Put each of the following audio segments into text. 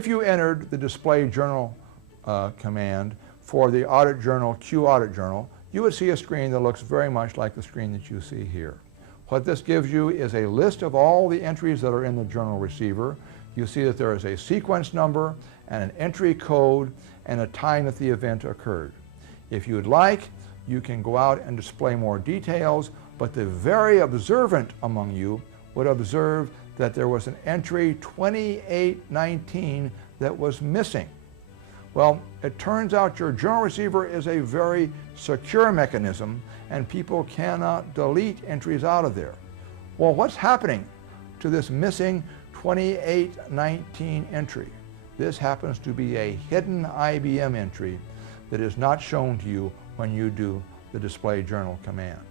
If you entered the display journal command for the audit journal, Q audit journal, you would see a screen that looks very much like the screen that you see here. What this gives you is a list of all the entries that are in the journal receiver. You see that there is a sequence number and an entry code and a time that the event occurred. If you would like, you can go out and display more details, but the very observant among you would observe that there was an entry 2819 that was missing. Well, it turns out your journal receiver is a very secure mechanism and people cannot delete entries out of there. Well, what's happening to this missing 2819 entry? This happens to be a hidden IBM entry that is not shown to you when you do the display journal command.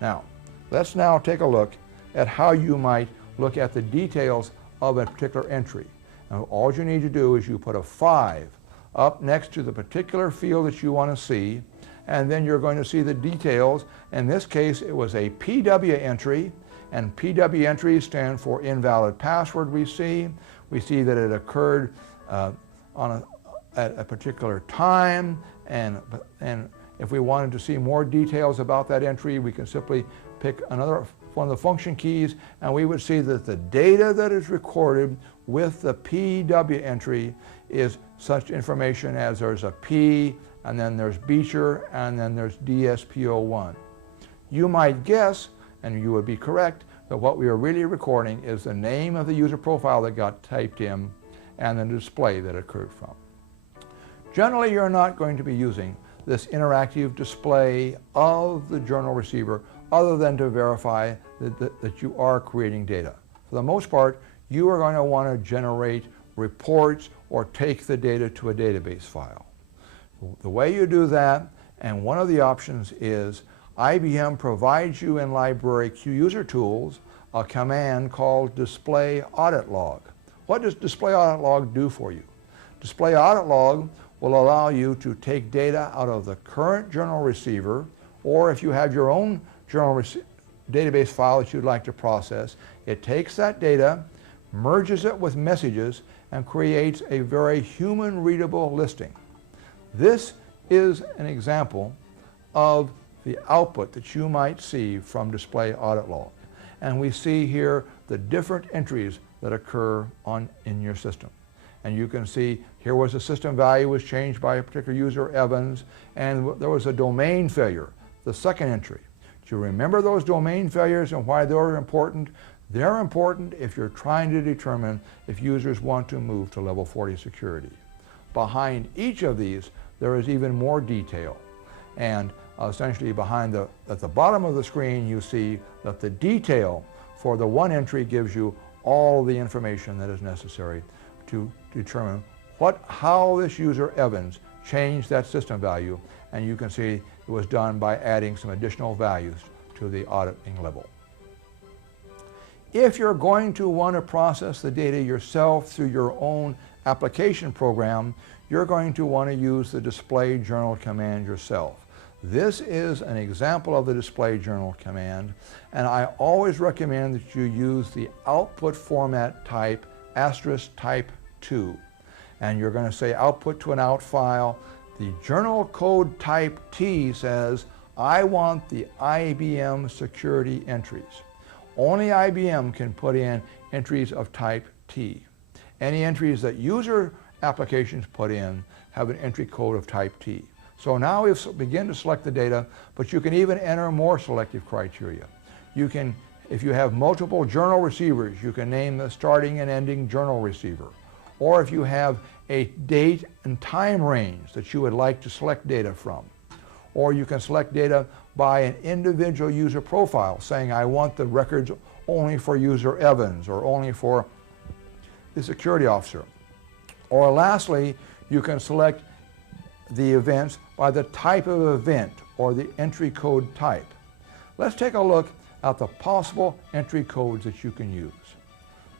Now, let's now take a look at how you might look at the details of a particular entry. Now, all you need to do is you put a 5 up next to the particular field that you want to see, and then you're going to see the details. In this case, it was a PW entry, and PW entries stand for invalid password. We see that it occurred at a particular time, and if we wanted to see more details about that entry, we can simply pick another one of the function keys, and we would see that the data that is recorded with the PW entry is such information as there's a P, and then there's Beecher, and then there's DSP01. You might guess, and you would be correct, that what we are really recording is the name of the user profile that got typed in and the display that occurred from. Generally, you're not going to be using this interactive display of the journal receiver other than to verify that you are creating data. For the most part, you are going to want to generate reports or take the data to a database file. The way you do that, and one of the options is IBM provides you in library QUserTools a command called display audit log. What does display audit log do for you? Display audit log will allow you to take data out of the current journal receiver, or if you have your own journal database file that you'd like to process, it takes that data, merges it with messages, and creates a very human-readable listing. This is an example of the output that you might see from display audit log. And we see here the different entries that occur in your system. And you can see here was a system value was changed by a particular user, Evans, and there was a domain failure, the second entry. Do you remember those domain failures and why they're important? They're important if you're trying to determine if users want to move to level 40 security. Behind each of these, there is even more detail. And essentially at the bottom of the screen, you see that the detail for the one entry gives you all the information that is necessary to determine how this user, Evans, changed that system value. And you can see it was done by adding some additional values to the auditing level. If you're going to want to process the data yourself through your own application program, you're going to want to use the display journal command yourself. This is an example of the display journal command, and I always recommend that you use the output format type *type 2. And you're going to say output to an out file. The journal code type T says, I want the IBM security entries. Only IBM can put in entries of type T. Any entries that user applications put in have an entry code of type T. So now we've begun to select the data, but you can even enter more selective criteria. You can, if you have multiple journal receivers, you can name the starting and ending journal receiver. Or if you have a date and time range that you would like to select data from. Or you can select data by an individual user profile, saying I want the records only for user Evans or only for the security officer. Or lastly, you can select the events by the type of event or the entry code type. Let's take a look at the possible entry codes that you can use.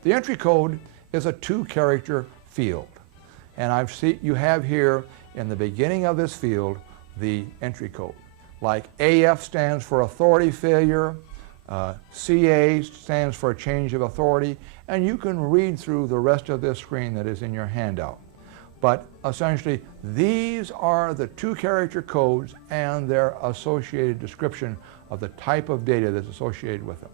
The entry code is a 2-character field. And you have here in the beginning of this field the entry code. Like AF stands for authority failure, CA stands for change of authority, and you can read through the rest of this screen that is in your handout. But essentially, these are the 2-character codes and their associated description of the type of data that's associated with them.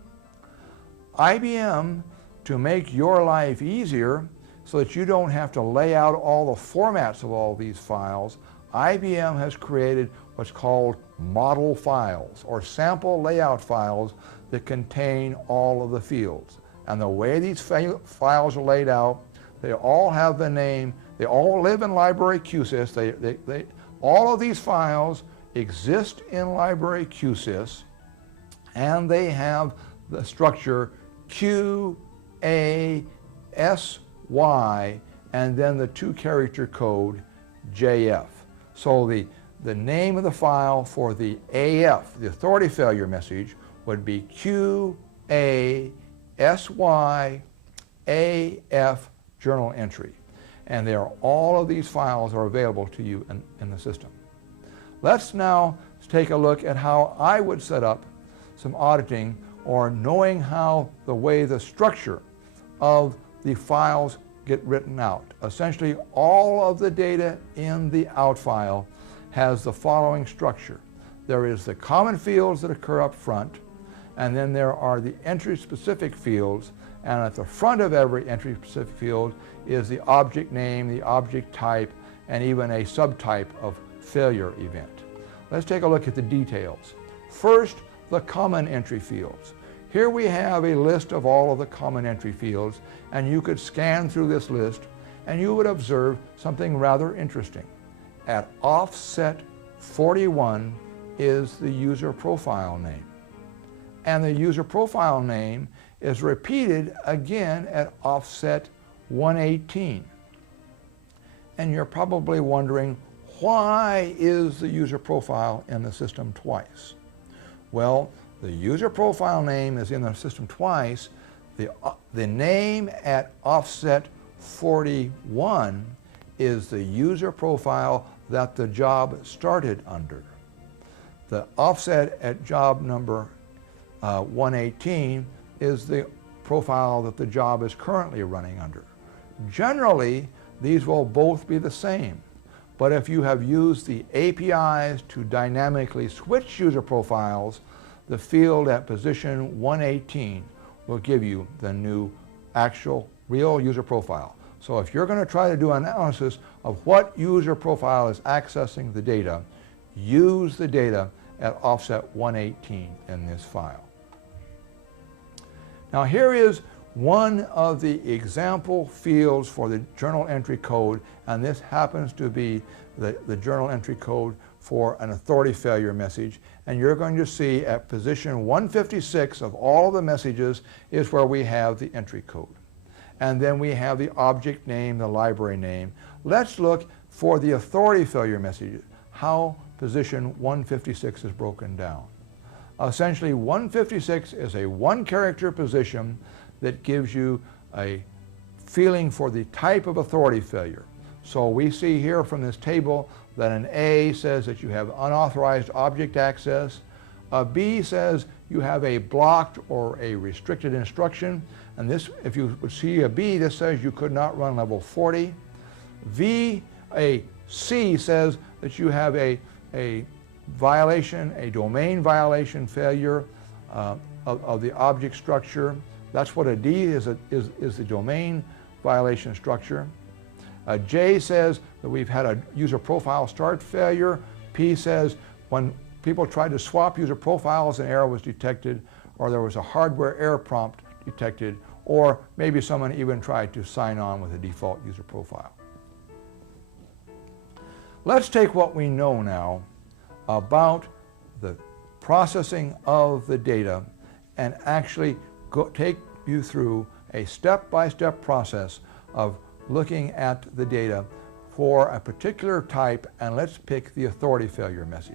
IBM, to make your life easier so that you don't have to lay out all the formats of all these files, IBM has created what's called model files or sample layout files that contain all of the fields. And the way these files are laid out, they all have the name, they all live in library QSYS. All of these files exist in library QSYS, and they have the structure Q, A, S, Y, and then the 2-character code JF. So the name of the file for the AF, the authority failure message, would be Q, A, S, Y, AF journal entry. And all of these files are available to you in the system. Let's now take a look at how I would set up some auditing, or knowing how the structure of the files get written out. Essentially, all of the data in the out file has the following structure. There is the common fields that occur up front, and then there are the entry-specific fields, and at the front of every entry-specific field is the object name, the object type, and even a subtype of failure event. Let's take a look at the details. First, the common entry fields. Here we have a list of all of the common entry fields, and you could scan through this list and you would observe something rather interesting. At offset 41 is the user profile name, and the user profile name is repeated again at offset 118. And you're probably wondering, why is the user profile in the system twice? Well, the user profile name is in the system twice. The name at offset 41 is the user profile that the job started under. The offset at job number 118 is the profile that the job is currently running under. Generally, these will both be the same, but if you have used the APIs to dynamically switch user profiles, the field at position 118 will give you the new actual real user profile. So if you're going to try to do analysis of what user profile is accessing the data, use the data at offset 118 in this file. Now here is one of the example fields for the journal entry code, and this happens to be the journal entry code for an authority failure message, and you're going to see at position 156 of all of the messages is where we have the entry code. And then we have the object name, the library name. Let's look for the authority failure message, how position 156 is broken down. Essentially, 156 is a 1-character position that gives you a feeling for the type of authority failure. So we see here from this table that an A says that you have unauthorized object access. A B says you have a blocked or a restricted instruction. And this, if you would see a B, this says you could not run level 40. A C says that you have a violation, a domain violation failure of the object structure. That's what a D is the domain violation structure. J says that we've had a user profile start failure. P says when people tried to swap user profiles, an error was detected, or there was a hardware error prompt detected, or maybe someone even tried to sign on with a default user profile. Let's take what we know now about the processing of the data and actually take you through a step-by-step process of looking at the data for a particular type, and let's pick the authority failure message.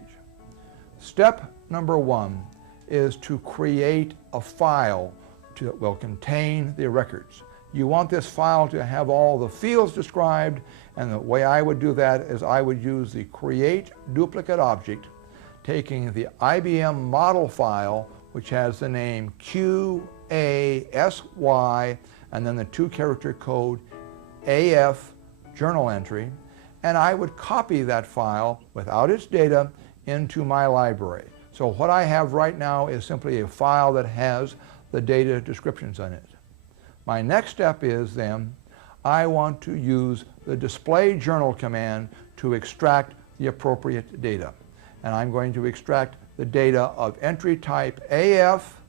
Step number 1 is to create a file that will contain the records. You want this file to have all the fields described, and the way I would do that is I would use the create duplicate object, taking the IBM model file, which has the name QASY and then the 2-character code AF journal entry, and I would copy that file without its data into my library. So what I have right now is simply a file that has the data descriptions in it. My next step is then I want to use the display journal command to extract the appropriate data. And I'm going to extract the data of entry type AF,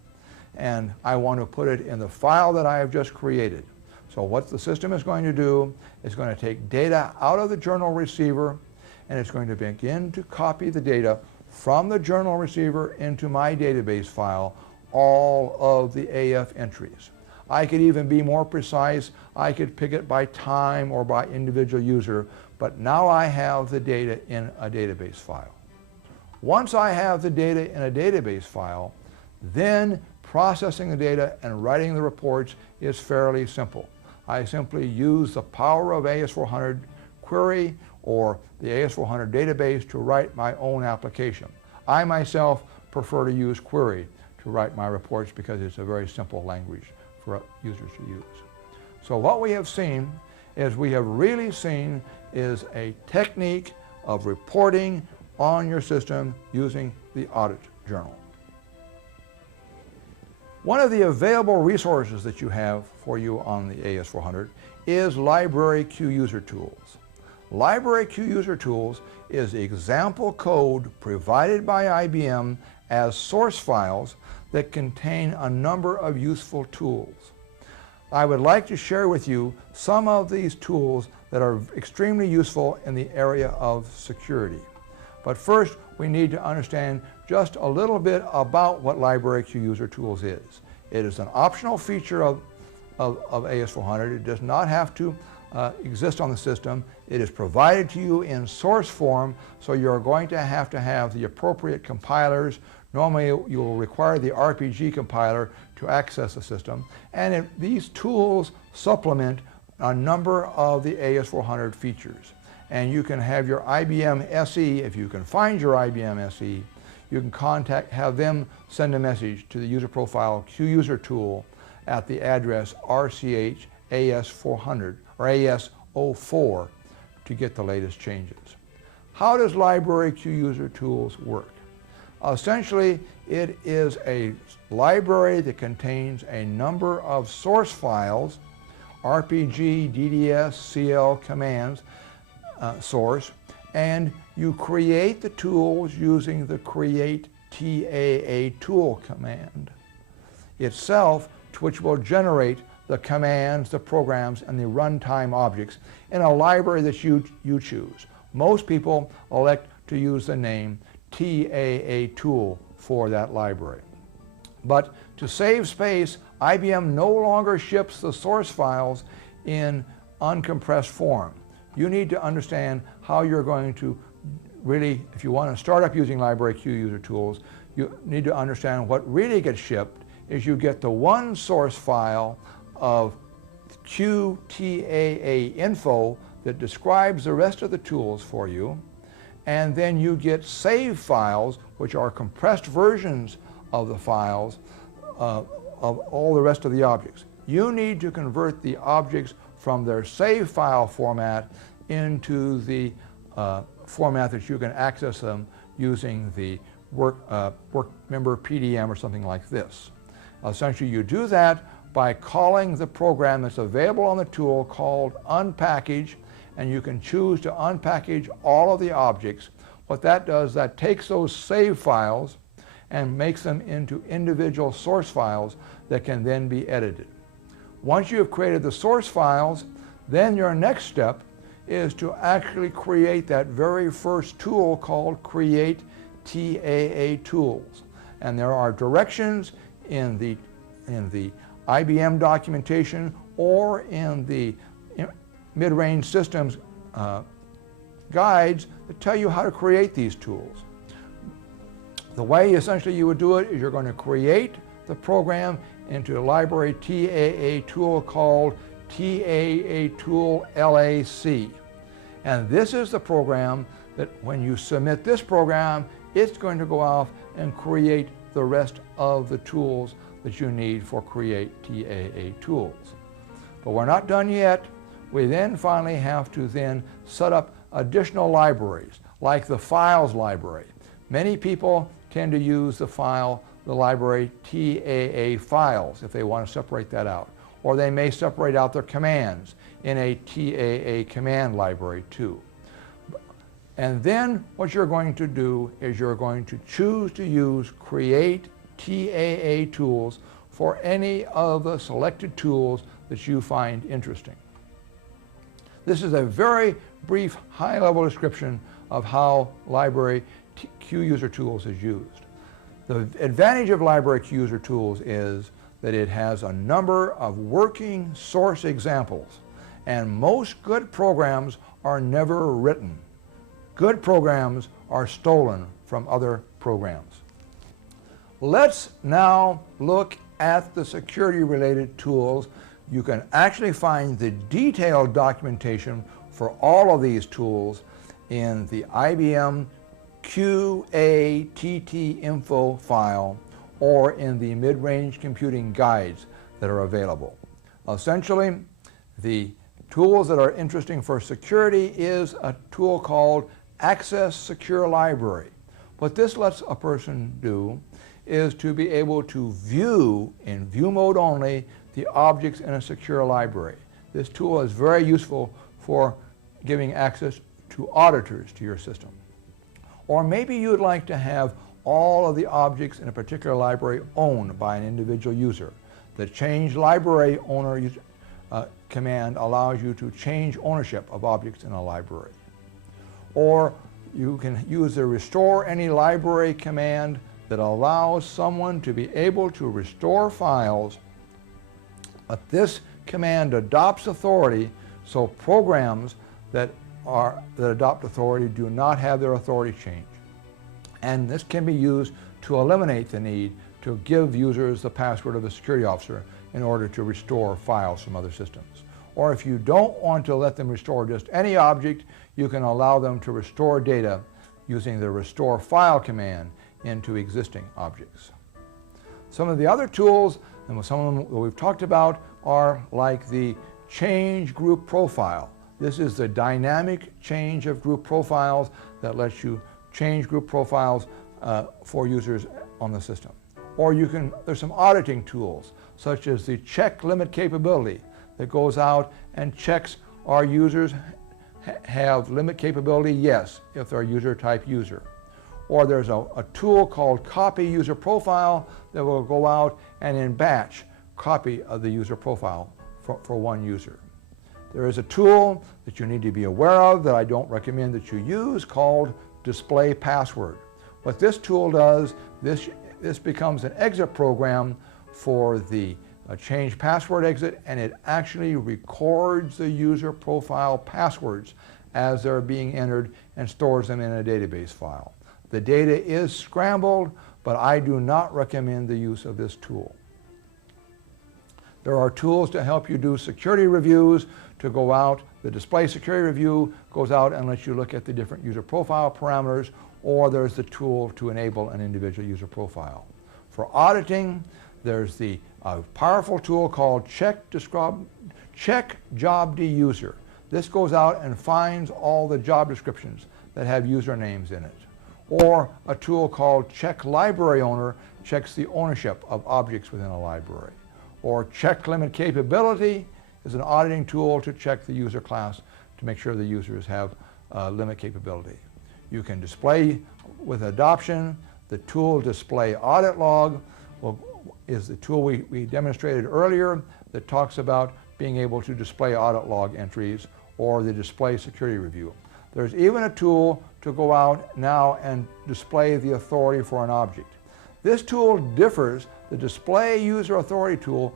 and I want to put it in the file that I have just created. So what the system is going to do is going to take data out of the journal receiver, and it's going to begin to copy the data from the journal receiver into my database file, all of the AF entries. I could even be more precise. I could pick it by time or by individual user, but now I have the data in a database file. Once I have the data in a database file, then processing the data and writing the reports is fairly simple. I simply use the power of AS400 query or the AS400 database to write my own application. I myself prefer to use query to write my reports because it's a very simple language for users to use. So what we have seen is a technique of reporting on your system using the audit journal. One of the available resources that you have for you on the AS400 is Library QUserTools. Library QUserTools is the example code provided by IBM as source files that contain a number of useful tools. I would like to share with you some of these tools that are extremely useful in the area of security. But first, we need to understand just a little bit about what Library QUserTools is. It is an optional feature of AS400. It does not have to exist on the system. It is provided to you in source form, so you're going to have the appropriate compilers. Normally, you will require the RPG compiler to access the system. And these tools supplement a number of the AS400 features. And you can have your IBM SE, if you can find your IBM SE, you can have them send a message to the user profile QUser tool at the address RCH AS400 or AS04 to get the latest changes. How does Library QUserTools work? Essentially, it is a library that contains a number of source files, RPG, DDS, CL commands, source, and you create the tools using the create TAA tool command itself, which will generate the commands, the programs, and the runtime objects in a library that you choose. Most people elect to use the name TAA tool for that library. But to save space, IBM no longer ships the source files in uncompressed form. You need to understand how you're going to really, if you want to start up using Library QUserTools, you need to understand what really gets shipped is you get the one source file of QTAA info that describes the rest of the tools for you, and then you get save files, which are compressed versions of the files of all the rest of the objects. You need to convert the objects from their save file format into the format that you can access them using the work member PDM or something like this. Essentially, you do that by calling the program that's available on the tool called unpackage, and you can choose to unpackage all of the objects. What that does, that takes those save files and makes them into individual source files that can then be edited. Once you have created the source files, then your next step is to actually create that very first tool called Create TAA Tools. And there are directions in the IBM documentation or in the mid-range systems guides that tell you how to create these tools. The way essentially you would do it is you're going to create the program into a library TAA tool called TAA tool LAC. And this is the program that when you submit this program, it's going to go off and create the rest of the tools that you need for Create TAA Tools. But we're not done yet. We then finally have to then set up additional libraries, like the files library. Many people tend to use the library TAA files if they want to separate that out. Or they may separate out their commands in a TAA command library too. And then what you're going to do is you're going to choose to use Create TAA Tools for any of the selected tools that you find interesting. This is a very brief, high-level description of how library CPYUSRTools is used. The advantage of library CPYUSRTools is that it has a number of working source examples, and most good programs are never written. Good programs are stolen from other programs. Let's now look at the security-related tools. You can actually find the detailed documentation for all of these tools in the IBM QATT info file or in the mid-range computing guides that are available. Essentially, the tools that are interesting for security is a tool called Access Secure Library. What this lets a person do is to be able to view, in view mode only, the objects in a secure library. This tool is very useful for giving access to auditors to your system. Or maybe you'd like to have all of the objects in a particular library owned by an individual user. The change library owner command allows you to change ownership of objects in a library. Or you can use the restore any library command that allows someone to be able to restore files, but this command adopts authority, so programs that adopt authority do not have their authority changed. And this can be used to eliminate the need to give users the password of a security officer in order to restore files from other systems. Or if you don't want to let them restore just any object, you can allow them to restore data using the restore file command into existing objects. Some of the other tools, and some of them that we've talked about, are like the change group profile. This is the dynamic change of group profiles that lets you change group profiles for users on the system. Or there's some auditing tools, such as the check limit capability that goes out and checks our users have limit capability, yes, if they're user type user. Or there's a tool called Copy User Profile that will go out and in batch copy of the user profile for one user. There is a tool that you need to be aware of that I don't recommend that you use called Display Password. What this tool does, this becomes an exit program for the change password exit, and it actually records the user profile passwords as they're being entered and stores them in a database file. The data is scrambled, but I do not recommend the use of this tool. There are tools to help you do security reviews to go out. The display security review goes out and lets you look at the different user profile parameters, or there's the tool to enable an individual user profile. For auditing, there's the powerful tool called CHGUSAPWO. This goes out and finds all the job descriptions that have usernames in it. Or a tool called Check Library Owner checks the ownership of objects within a library. Or Check Limit Capability is an auditing tool to check the user class to make sure the users have limit capability. You can display with adoption. The tool Display Audit Log is the tool we demonstrated earlier that talks about being able to display audit log entries, or the Display Security Review. There's even a tool to go out now and display the authority for an object. This tool differs, the Display User Authority tool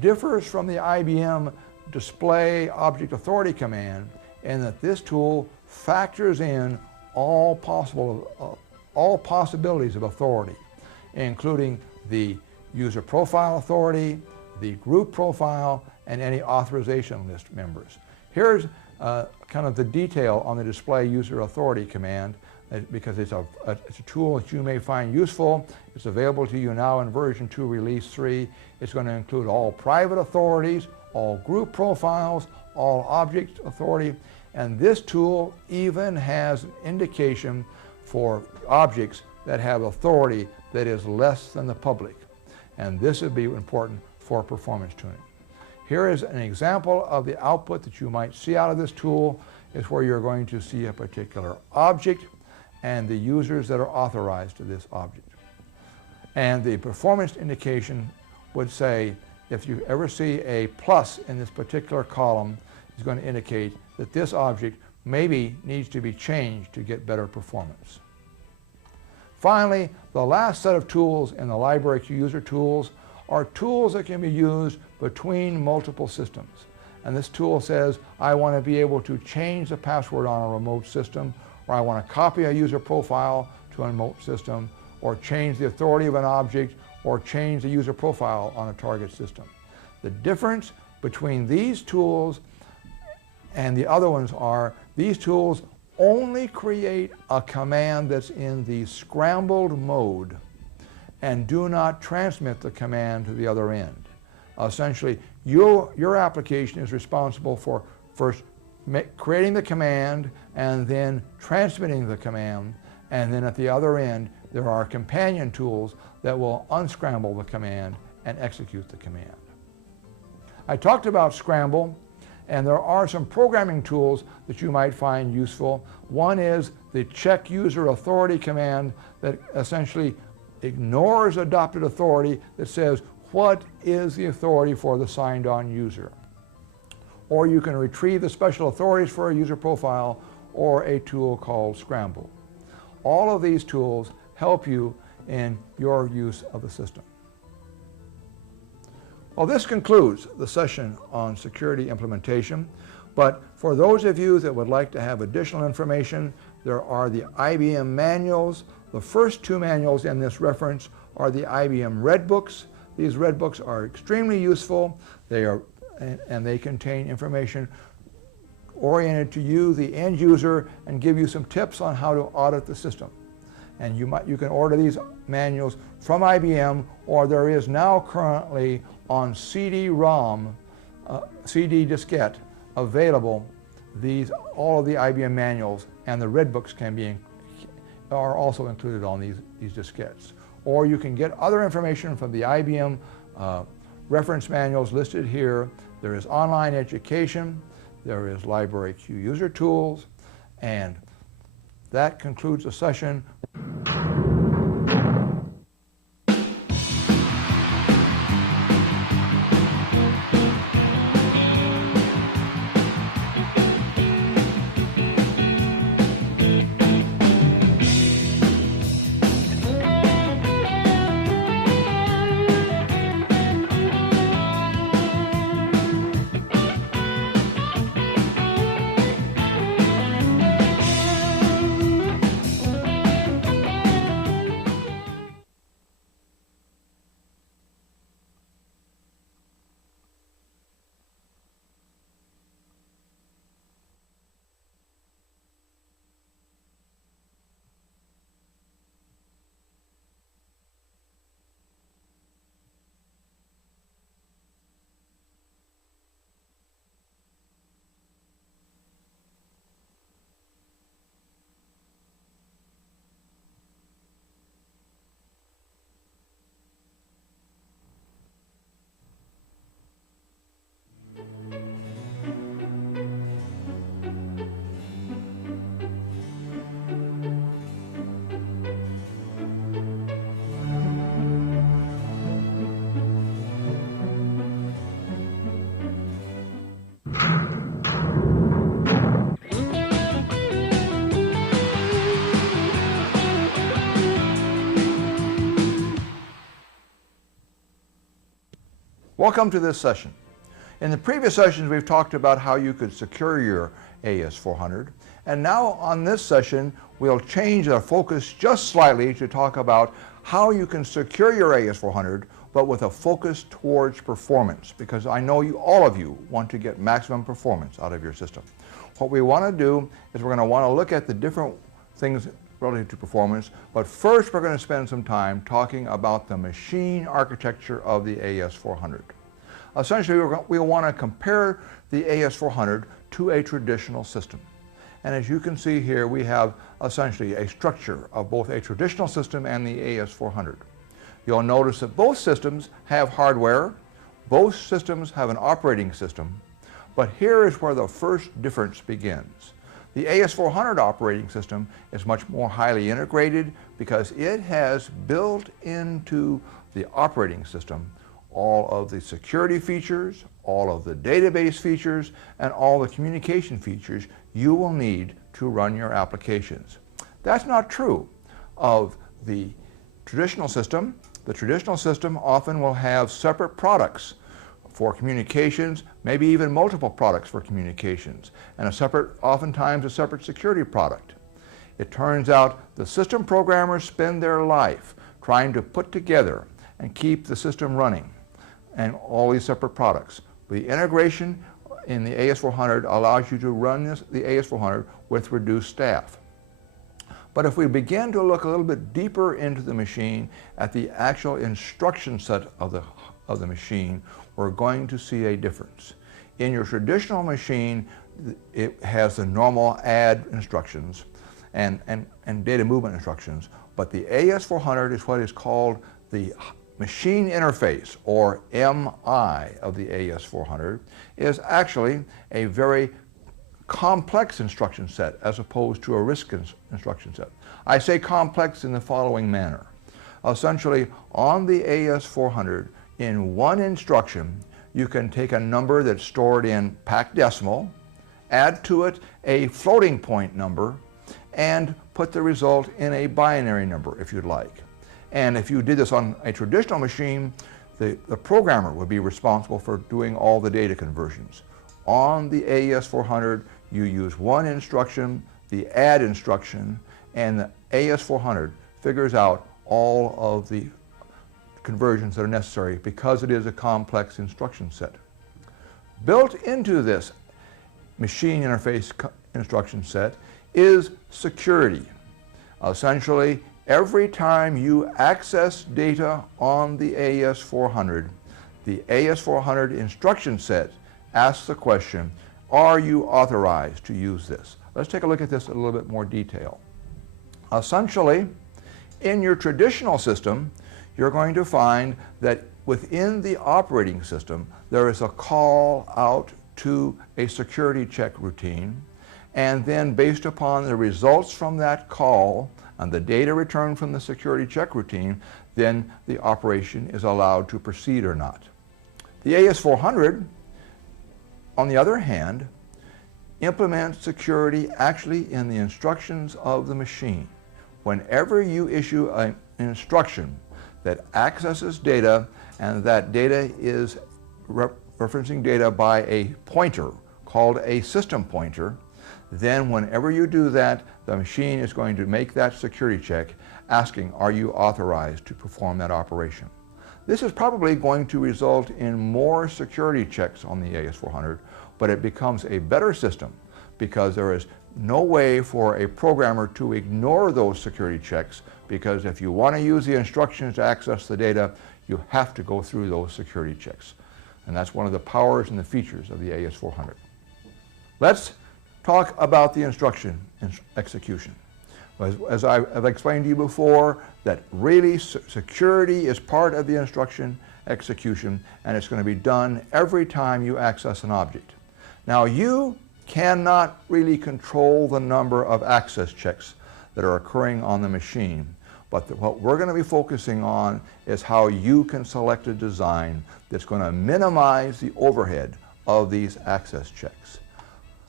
differs from the IBM Display Object Authority command in that this tool factors in all possibilities of authority, including the user profile authority, the group profile, and any authorization list members. Here's kind of the detail on the Display User Authority command because it's a tool that you may find useful. It's available to you now in version 2, release 3. It's going to include all private authorities, all group profiles, all object authority, and this tool even has an indication for objects that have authority that is less than the public. And this would be important for performance tuning. Here is an example of the output that you might see out of this tool. Is where you're going to see a particular object and the users that are authorized to this object. And the performance indication would say, if you ever see a plus in this particular column, it's going to indicate that this object maybe needs to be changed to get better performance. Finally, the last set of tools in the library Q user tools are tools that can be used between multiple systems. And this tool says, I want to be able to change the password on a remote system, or I want to copy a user profile to a remote system, or change the authority of an object, or change the user profile on a target system. The difference between these tools and the other ones are, these tools only create a command that's in the scrambled mode and do not transmit the command to the other end. Essentially, your application is responsible for first creating the command and then transmitting the command, and then at the other end there are companion tools that will unscramble the command and execute the command. I talked about scramble, and there are some programming tools that you might find useful. One is the check user authority command that essentially ignores adopted authority that says, what is the authority for the signed on user? Or you can retrieve the special authorities for a user profile, or a tool called Scramble. All of these tools help you in your use of the system. Well, this concludes the session on security implementation, but for those of you that would like to have additional information, there are the IBM manuals. The first 2 manuals in this reference are the IBM Red Books. These Red Books are extremely useful. And they contain information oriented to you, the end user, and give you some tips on how to audit the system. And you can order these manuals from IBM, or there is now currently on CD-ROM, CD diskette available. All of the IBM manuals and the Red Books are also included on these diskettes. Or you can get other information from the IBM reference manuals listed here. There is online education, there is library Q user tools, and that concludes the session. Welcome to this session. In the previous sessions, we've talked about how you could secure your AS400, and now on this session, we'll change our focus just slightly to talk about how you can secure your AS400, but with a focus towards performance, because I know all of you want to get maximum performance out of your system. What we want to do is we're going to want to look at the different things relative to performance, but first we're going to spend some time talking about the machine architecture of the AS400. Essentially, we want to compare the AS400 to a traditional system. And as you can see here, we have essentially a structure of both a traditional system and the AS400. You'll notice that both systems have hardware, both systems have an operating system, but here is where the first difference begins. The AS400 operating system is much more highly integrated because it has built into the operating system all of the security features, all of the database features, and all the communication features you will need to run your applications. That's not true of the traditional system. The traditional system often will have separate products for communications, maybe even multiple products for communications, and oftentimes a separate security product. It turns out the system programmers spend their life trying to put together and keep the system running and all these separate products. The integration in the AS400 allows you to run the AS400 with reduced staff. But if we begin to look a little bit deeper into the machine at the actual instruction set of the machine, we're going to see a difference. In your traditional machine, it has the normal add instructions and data movement instructions, but the AS400 is what is called the machine interface, or MI, of the AS400, is actually a very complex instruction set as opposed to a RISC instruction set. I say complex in the following manner. Essentially, on the AS400, in one instruction, you can take a number that's stored in packed decimal, add to it a floating point number, and put the result in a binary number if you'd like. And if you did this on a traditional machine, the programmer would be responsible for doing all the data conversions. On the AS400, you use one instruction, the add instruction, and the AS400 figures out all of the conversions that are necessary because it is a complex instruction set. Built into this machine interface instruction set is security. Essentially, every time you access data on the AS400, the AS400 instruction set asks the question, are you authorized to use this? Let's take a look at this in a little bit more detail. Essentially, in your traditional system, you're going to find that within the operating system, there is a call out to a security check routine, and then based upon the results from that call and the data returned from the security check routine, then the operation is allowed to proceed or not. The AS400, on the other hand, implements security actually in the instructions of the machine. Whenever you issue an instruction that accesses data and that data is referencing data by a pointer called a system pointer, then whenever you do that, the machine is going to make that security check asking, are you authorized to perform that operation? This is probably going to result in more security checks on the AS400, but it becomes a better system because there is no way for a programmer to ignore those security checks, because if you want to use the instructions to access the data, you have to go through those security checks. And that's one of the powers and the features of the AS400. Let's talk about the instruction execution. As I've explained to you before, that really security is part of the instruction execution, and it's going to be done every time you access an object. Now, you cannot really control the number of access checks that are occurring on the machine, but what we're going to be focusing on is how you can select a design that's going to minimize the overhead of these access checks.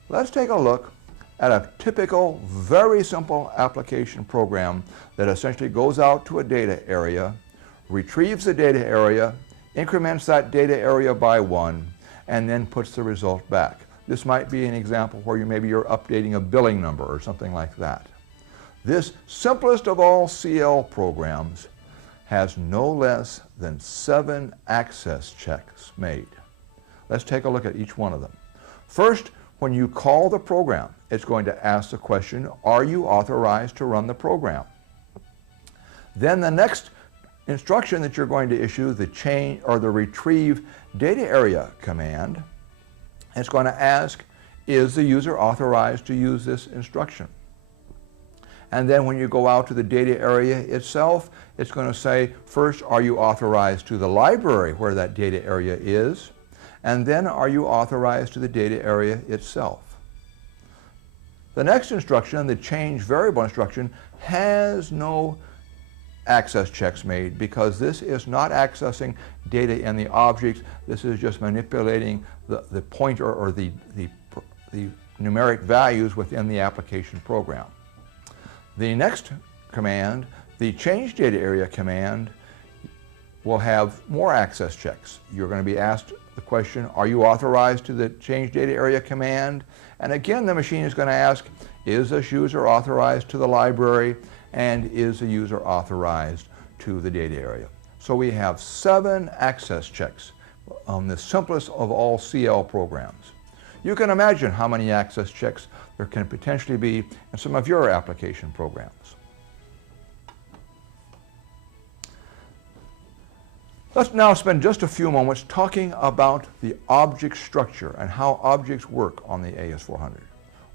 Let's take a look at a typical, very simple application program that essentially goes out to a data area, retrieves the data area, increments that data area by 1, and then puts the result back. This might be an example where you're updating a billing number or something like that. This simplest of all CL programs has no less than 7 access checks made. Let's take a look at each one of them. First, When you call the program, it's going to ask the question, are you authorized to run the program? Then the next instruction that you're going to issue, the change or the retrieve data area command, it's going to ask, is the user authorized to use this instruction? And then when you go out to the data area itself, it's going to say, first, are you authorized to the library where that data area is? And then, are you authorized to the data area itself? The next instruction, the change variable instruction, has no access checks made because this is not accessing data in the objects. This is just manipulating the pointer or the numeric values within the application program. The next command, the change data area command, will have more access checks. You're going to be asked the question, are you authorized to the change data area command? And again, the machine is going to ask, is this user authorized to the library? And is the user authorized to the data area? So we have 7 access checks on the simplest of all CL programs. You can imagine how many access checks there can potentially be in some of your application programs. Let's now spend just a few moments talking about the object structure and how objects work on the AS400.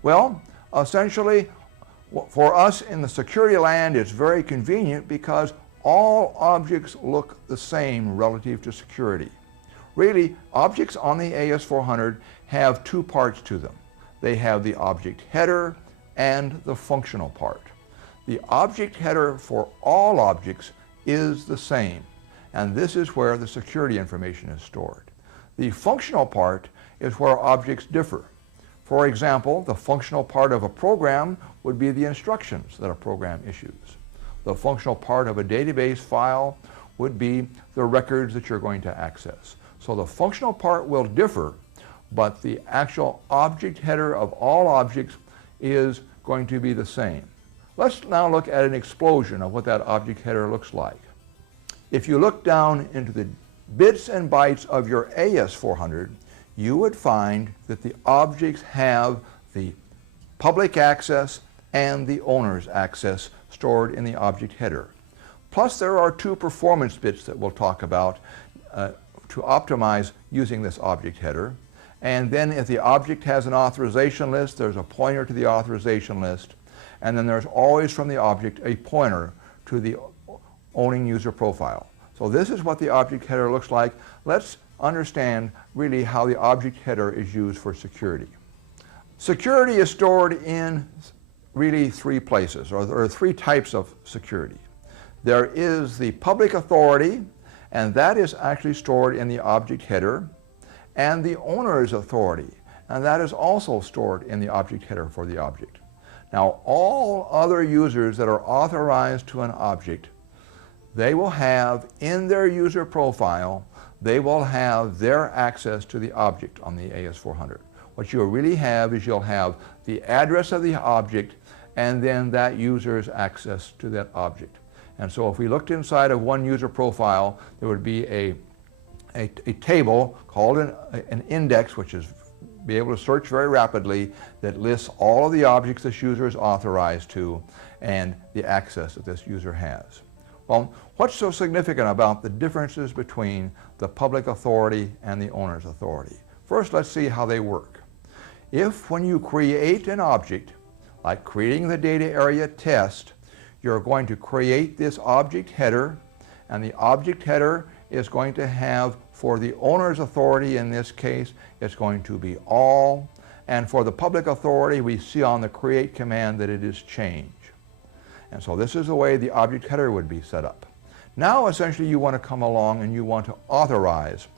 Well, essentially, for us in the security land, it's very convenient because all objects look the same relative to security. Really, objects on the AS400 have 2 parts to them. They have the object header and the functional part. The object header for all objects is the same, and this is where the security information is stored. The functional part is where objects differ. For example, the functional part of a program would be the instructions that a program issues. The functional part of a database file would be the records that you're going to access. So the functional part will differ, but the actual object header of all objects is going to be the same. Let's now look at an explosion of what that object header looks like. If you look down into the bits and bytes of your AS400, you would find that the objects have the public access and the owner's access stored in the object header. Plus, there are 2 performance bits that we'll talk about to optimize using this object header. And then if the object has an authorization list, there's a pointer to the authorization list. And then there's always from the object a pointer to the owning user profile. So this is what the object header looks like. Let's understand really how the object header is used for security. Security is stored in really 3 places, or there are 3 types of security. There is the public authority, and that is actually stored in the object header, and the owner's authority, and that is also stored in the object header for the object. Now, all other users that are authorized to an object, they will have in their user profile, they will have their access to the object on the AS400. What you'll really have is you'll have the address of the object and then that user's access to that object. And so if we looked inside of one user profile, there would be a table called an index, which is be able to search very rapidly, that lists all of the objects this user is authorized to and the access that this user has. Well, what's so significant about the differences between the public authority and the owner's authority? First, let's see how they work. If when you create an object, like creating the data area test, you're going to create this object header, and the object header is going to have, for the owner's authority in this case, it's going to be all, and for the public authority, we see on the create command that it is change. And so this is the way the object header would be set up. Now essentially you want to come along and you want to authorize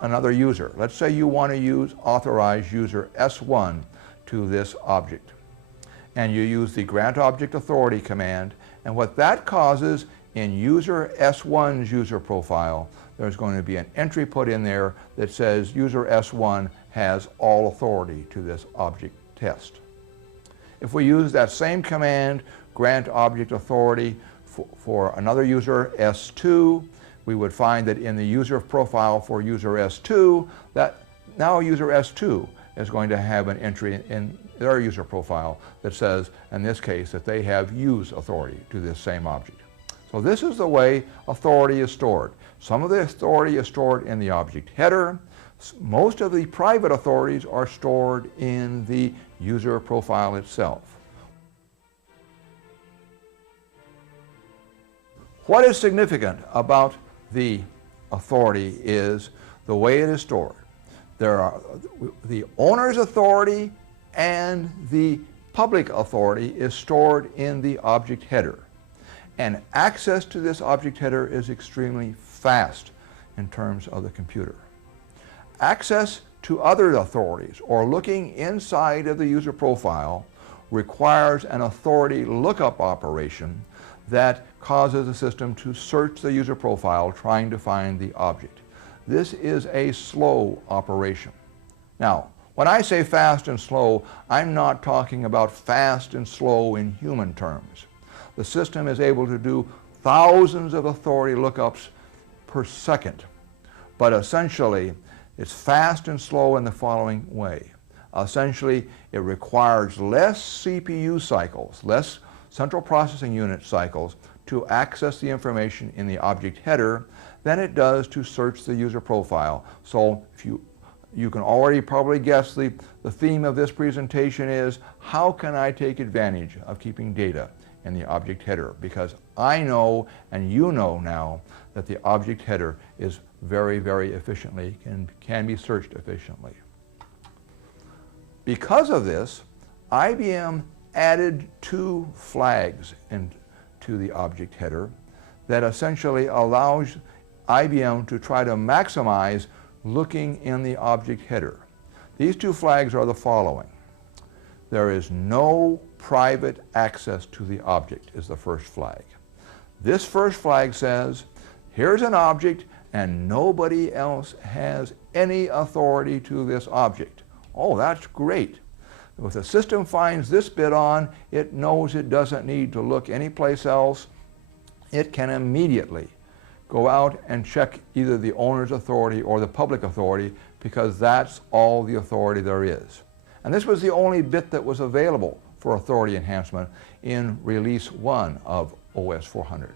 another user. Let's say you want to authorize user S1 to this object. And you use the grant object authority command, and what that causes in user S1's user profile, there's going to be an entry put in there that says user S1 has all authority to this object test. If we use that same command, grant object authority, for another user S2, we would find that in the user profile for user S2, that now user S2 is going to have an entry in their user profile that says, in this case, that they have use authority to this same object. So this is the way authority is stored. Some of the authority is stored in the object header. Most of the private authorities are stored in the user profile itself. What is significant about the authority is the way it is stored. There are the owner's authority and the public authority is stored in the object header. And access to this object header is extremely fast in terms of the computer. Access to other authorities or looking inside of the user profile requires an authority lookup operation that causes the system to search the user profile trying to find the object. This is a slow operation. Now, when I say fast and slow, I'm not talking about fast and slow in human terms. The system is able to do thousands of authority lookups per second, but essentially it's fast and slow in the following way. Essentially, it requires less CPU cycles, less central processing unit cycles to access the information in the object header than it does to search the user profile. So if you can already probably guess the theme of this presentation is, how can I take advantage of keeping data in the object header? Because I know and you know now that the object header is very, very efficiently, can be searched efficiently. Because of this, IBM added two flags into the object header that essentially allows IBM to try to maximize looking in the object header. These two flags are the following. There is no private access to the object is the first flag. This first flag says, here's an object and nobody else has any authority to this object. Oh, that's great. If the system finds this bit on, it knows it doesn't need to look anyplace else. It can immediately go out and check either the owner's authority or the public authority, because that's all the authority there is. And this was the only bit that was available for authority enhancement in release 1 of AS400.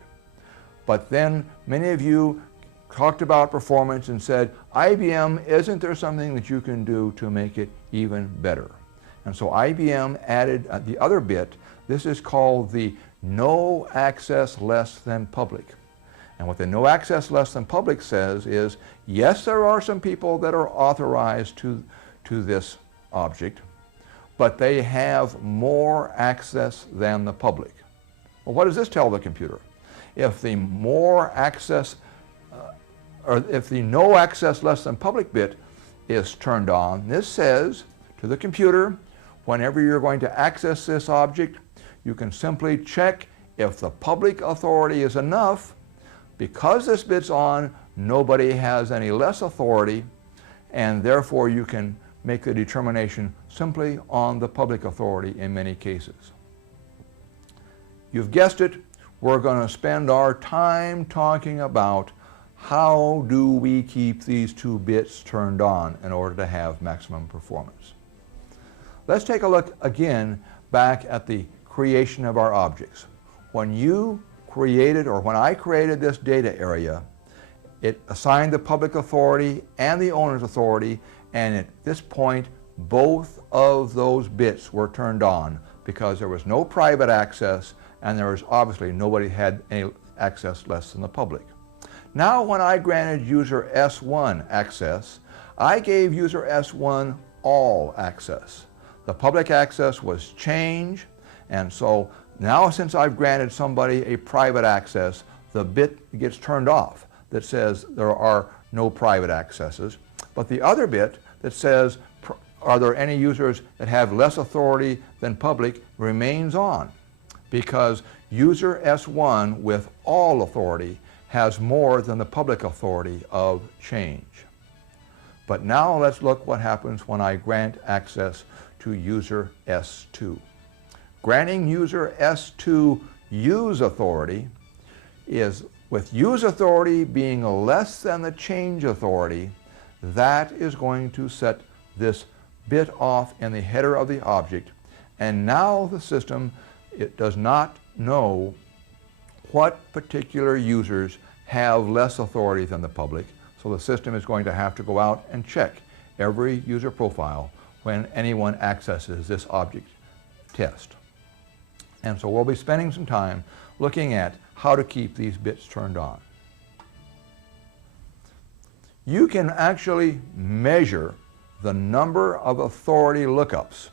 But then many of you talked about performance and said, IBM, isn't there something that you can do to make it even better? And so IBM added the other bit. This is called the no access less than public. And what the no access less than public says is, yes, there are some people that are authorized to this object, but they have more access than the public. Well, what does this tell the computer? If the more access, or if the no access less than public bit is turned on, this says to the computer, whenever you're going to access this object, you can simply check if the public authority is enough. Because this bit's on, nobody has any less authority, and therefore you can make the determination simply on the public authority in many cases. You've guessed it, we're going to spend our time talking about how do we keep these two bits turned on in order to have maximum performance. Let's take a look again back at the creation of our objects. When you created, or when I created this data area, it assigned the public authority and the owner's authority, and at this point both of those bits were turned on because there was no private access and there was obviously nobody had any access less than the public. Now when I granted user S1 access, I gave user S1 all access. The public access was change, and so now since I've granted somebody a private access, the bit gets turned off that says there are no private accesses. But the other bit that says, are there any users that have less authority than public, remains on, because user S1 with all authority has more than the public authority of change. But now let's look what happens when I grant access to user S2. Granting user S2 use authority is, with use authority being less than the change authority, that is going to set this bit off in the header of the object, and now the system, it does not know what particular users have less authority than the public, so the system is going to have to go out and check every user profile when anyone accesses this object test. And so we'll be spending some time looking at how to keep these bits turned on. You can actually measure the number of authority lookups,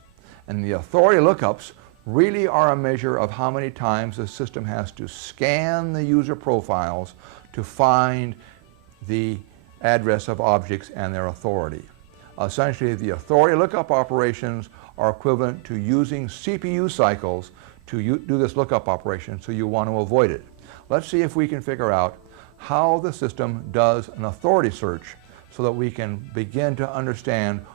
and the authority lookups really are a measure of how many times the system has to scan the user profiles to find the address of objects and their authority. Essentially, the authority lookup operations are equivalent to using CPU cycles to do this lookup operation, so you want to avoid it. Let's see if we can figure out how the system does an authority search so that we can begin to understand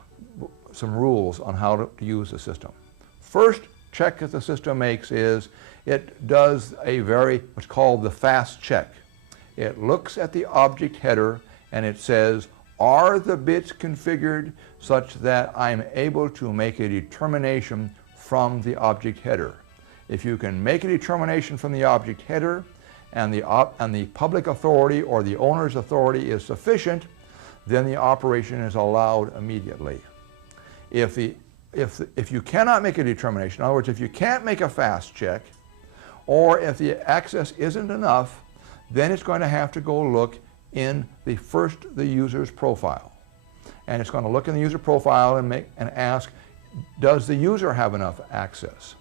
some rules on how to use the system. First check that the system makes is it does what's called the fast check. It looks at the object header and it says, are the bits configured such that I'm able to make a determination from the object header? If you can make a determination from the object header and the public authority or the owner's authority is sufficient, then the operation is allowed immediately. If you cannot make a determination, in other words, if you can't make a fast check, or if the access isn't enough, then it's going to have to go look in the user's profile. And it's going to look in the user profile and ask, does the user have enough access?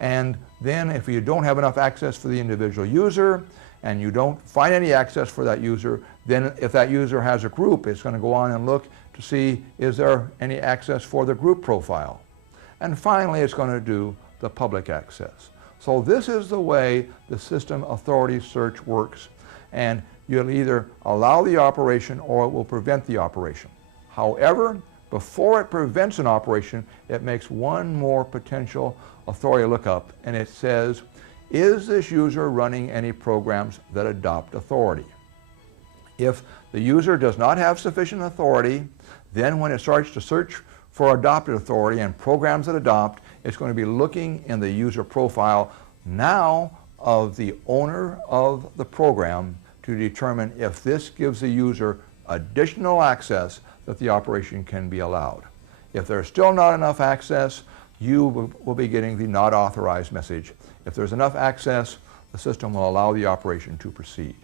And then if you don't have enough access for the individual user and you don't find any access for that user, then if that user has a group, it's going to go on and look to see, is there any access for the group profile? And finally, it's going to do the public access. So this is the way the system authority search works, and you'll either allow the operation or it will prevent the operation. However, before it prevents an operation, it makes one more potential authority lookup, and it says, is this user running any programs that adopt authority? If the user does not have sufficient authority, then when it starts to search for adopted authority and programs that adopt, it's going to be looking in the user profile now of the owner of the program to determine if this gives the user additional access that the operation can be allowed. If there's still not enough access, you will be getting the not authorized message. If there's enough access, the system will allow the operation to proceed.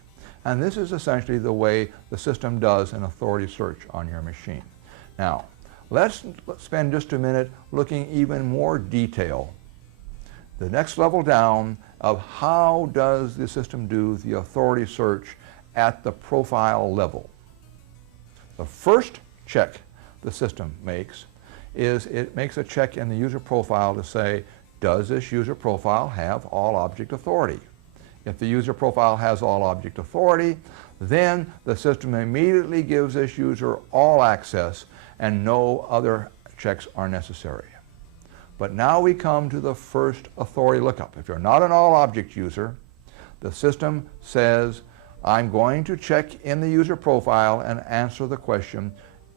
And this is essentially the way the system does an authority search on your machine. Now, let's spend just a minute looking even more detail, the next level down, of how does the system do the authority search at the profile level. The first check the system makes is it makes a check in the user profile to say, does this user profile have all object authority? If the user profile has all object authority, then the system immediately gives this user all access and no other checks are necessary. But now we come to the first authority lookup. If you're not an all object user, the system says, I'm going to check in the user profile and answer the question,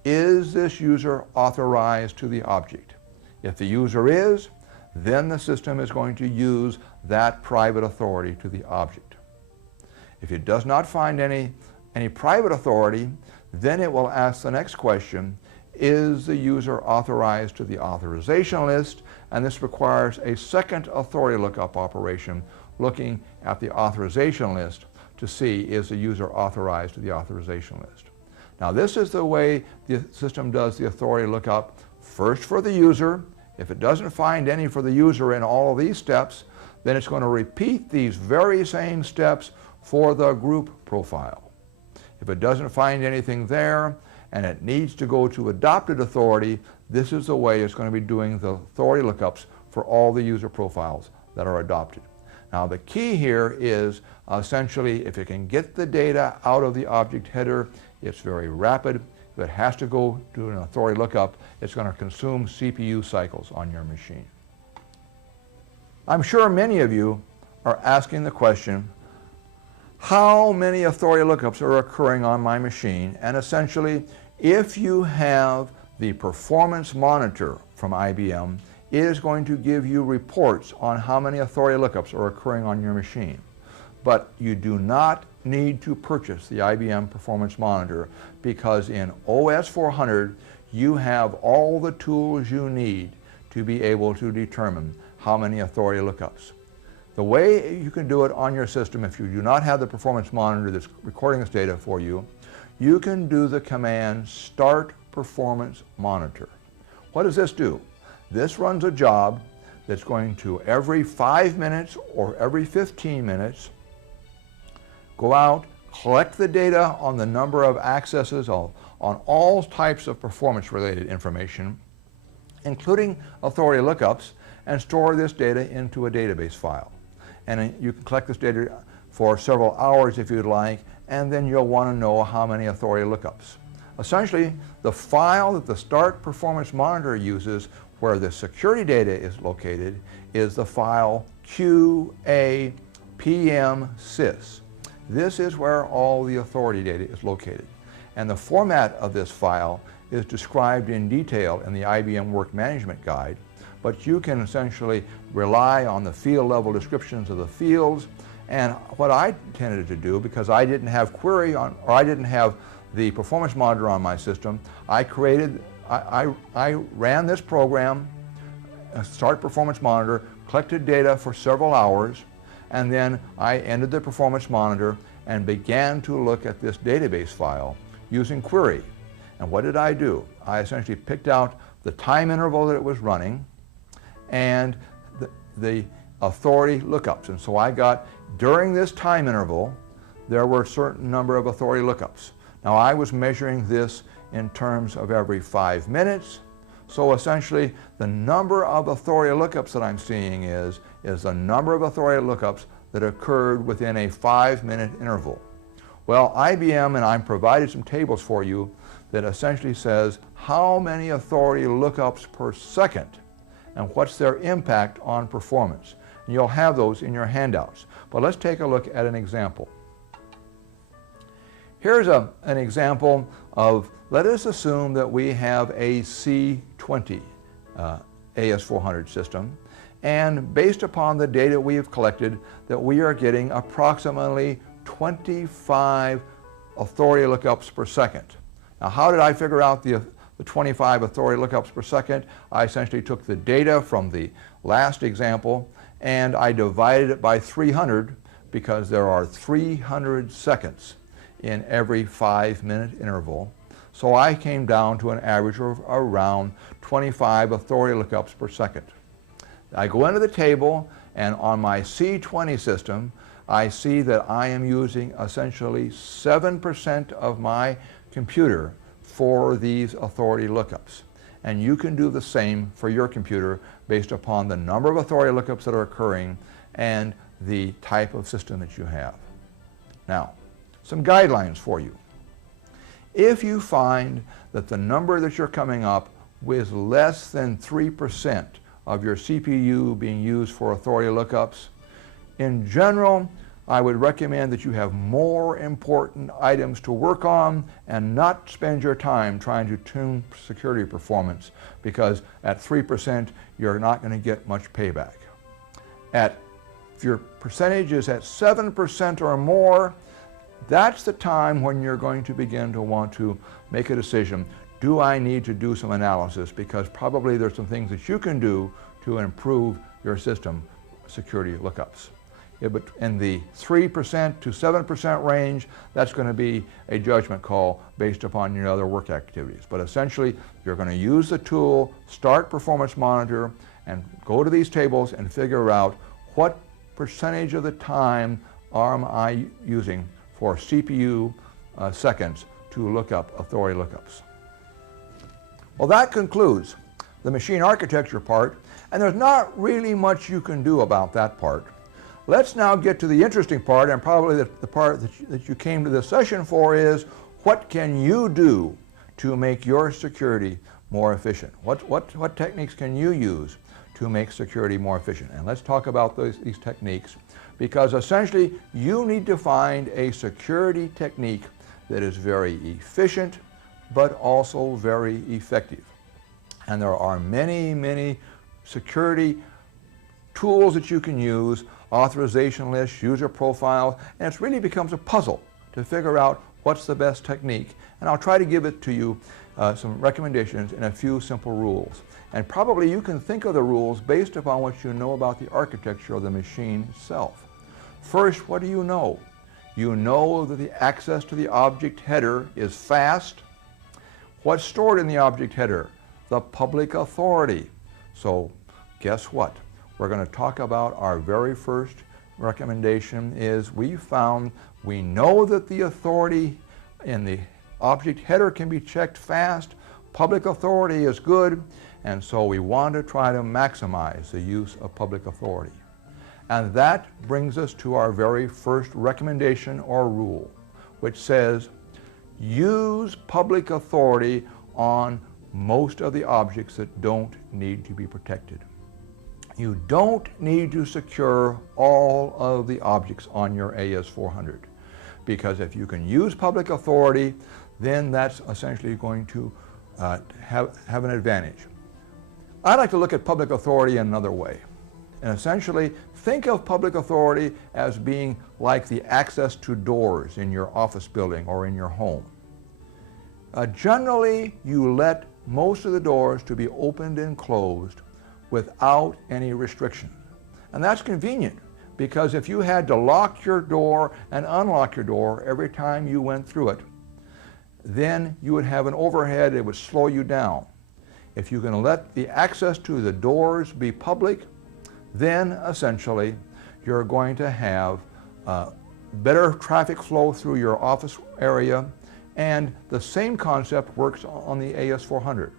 is this user authorized to the object? If the user is, then the system is going to use that private authority to the object. If it does not find any private authority, then it will ask the next question, is the user authorized to the authorization list? And this requires a second authority lookup operation looking at the authorization list to see, is the user authorized to the authorization list? Now this is the way the system does the authority lookup, first for the user. If it doesn't find any for the user in all of these steps, then it's going to repeat these very same steps for the group profile. If it doesn't find anything there and it needs to go to adopted authority, this is the way it's going to be doing the authority lookups for all the user profiles that are adopted. Now the key here is essentially if it can get the data out of the object header, it's very rapid. If it has to go to an authority lookup, it's going to consume CPU cycles on your machine. I'm sure many of you are asking the question, how many authority lookups are occurring on my machine? And essentially, if you have the performance monitor from IBM is going to give you reports on how many authority lookups are occurring on your machine. But you do not need to purchase the IBM Performance Monitor, because in AS400 you have all the tools you need to be able to determine how many authority lookups. The way you can do it on your system, if you do not have the Performance Monitor that's recording this data for you, you can do the command Start Performance Monitor. What does this do? This runs a job that's going to, every 5 minutes or every 15 minutes, go out, collect the data on the number of accesses on all types of performance-related information, including authority lookups, and store this data into a database file. And you can collect this data for several hours if you'd like, and then you'll want to know how many authority lookups. Essentially, the file that the Start Performance Monitor uses, where the security data is located, is the file QAPMSys. This is where all the authority data is located. And the format of this file is described in detail in the IBM Work Management Guide, but you can essentially rely on the field level descriptions of the fields. And what I tended to do, because I didn't have query on, or I didn't have the performance monitor on my system, I ran this program, Start Performance Monitor, collected data for several hours, and then I ended the performance monitor and began to look at this database file using query. And what did I do? I essentially picked out the time interval that it was running and the authority lookups. And so I got, during this time interval, there were a certain number of authority lookups. Now I was measuring this in terms of every 5 minutes. So essentially, the number of authority lookups that I'm seeing is the number of authority lookups that occurred within a 5-minute interval. Well, IBM and I provided some tables for you that essentially says how many authority lookups per second and what's their impact on performance. And you'll have those in your handouts. But let's take a look at an example. Here's an example of, let us assume that we have a C20 AS400 system, and based upon the data we have collected, that we are getting approximately 25 authority lookups per second. Now, how did I figure out the 25 authority lookups per second? I essentially took the data from the last example and I divided it by 300, because there are 300 seconds in every 5-minute interval. So I came down to an average of around 25 authority lookups per second. I go into the table, and on my C20 system, I see that I am using essentially 7% of my computer for these authority lookups. And you can do the same for your computer based upon the number of authority lookups that are occurring and the type of system that you have. Now, some guidelines for you. If you find that the number that you're coming up with less than 3% of your CPU being used for authority lookups, in general, I would recommend that you have more important items to work on and not spend your time trying to tune security performance, because at 3% you're not going to get much payback. If your percentage is at 7% or more, that's the time when you're going to begin to want to make a decision. Do I need to do some analysis? Because probably there's some things that you can do to improve your system security lookups. But in the 3% to 7% range, that's going to be a judgment call based upon your other work activities. But essentially, you're going to use the tool, Start Performance Monitor, and go to these tables and figure out what percentage of the time am I using for CPU seconds to look up authority lookups. Well, that concludes the machine architecture part, and there's not really much you can do about that part. Let's now get to the interesting part, and probably the part that you came to this session for, is what can you do to make your security more efficient? What techniques can you use to make security more efficient? And let's talk about these techniques, because essentially you need to find a security technique that is very efficient but also very effective. And there are many, many security tools that you can use, authorization lists, user profiles, and it really becomes a puzzle to figure out what's the best technique. And I'll try to give it to you some recommendations in a few simple rules. And probably you can think of the rules based upon what you know about the architecture of the machine itself. First, what do you know? You know that the access to the object header is fast. What's stored in the object header? The public authority. So guess what? We're going to talk about our very first recommendation is we know that the authority in the object header can be checked fast. Public authority is good, and so we want to try to maximize the use of public authority. And that brings us to our very first recommendation or rule, which says use public authority on most of the objects that don't need to be protected. You don't need to secure all of the objects on your AS400, because if you can use public authority, then that's essentially going to have an advantage. I like to look at public authority in another way. And essentially, think of public authority as being like the access to doors in your office building or in your home. Generally, you let most of the doors to be opened and closed without any restriction. And that's convenient, because if you had to lock your door and unlock your door every time you went through it, then you would have an overhead that would slow you down. If you can let the access to the doors be public, then essentially you're going to have better traffic flow through your office area, and the same concept works on the AS400.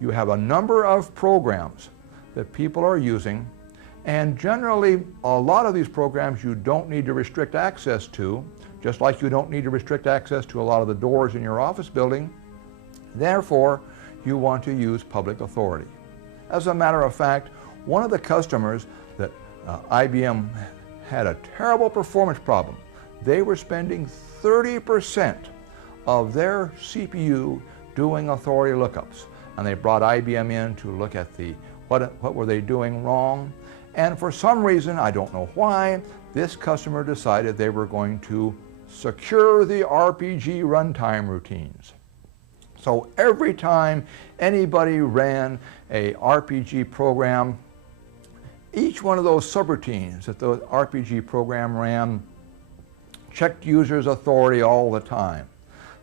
You have a number of programs that people are using, and generally a lot of these programs you don't need to restrict access to, just like you don't need to restrict access to a lot of the doors in your office building. Therefore, you want to use public authority. As a matter of fact, one of the customers that IBM had a terrible performance problem. They were spending 30% of their CPU doing authority lookups, and they brought IBM in to look at what were they doing wrong. And for some reason, I don't know why, this customer decided they were going to secure the RPG runtime routines. So every time anybody ran a RPG program, each one of those subroutines that the RPG program ran checked users' authority all the time.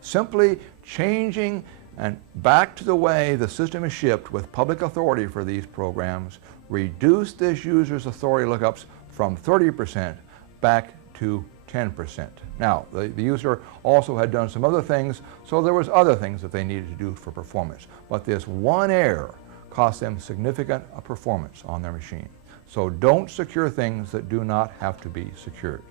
Simply changing and back to the way the system is shipped with public authority for these programs reduced this user's authority lookups from 30% back to 10%. Now, the user also had done some other things, so there was other things that they needed to do for performance. But this one error cost them significant performance on their machine. So don't secure things that do not have to be secured.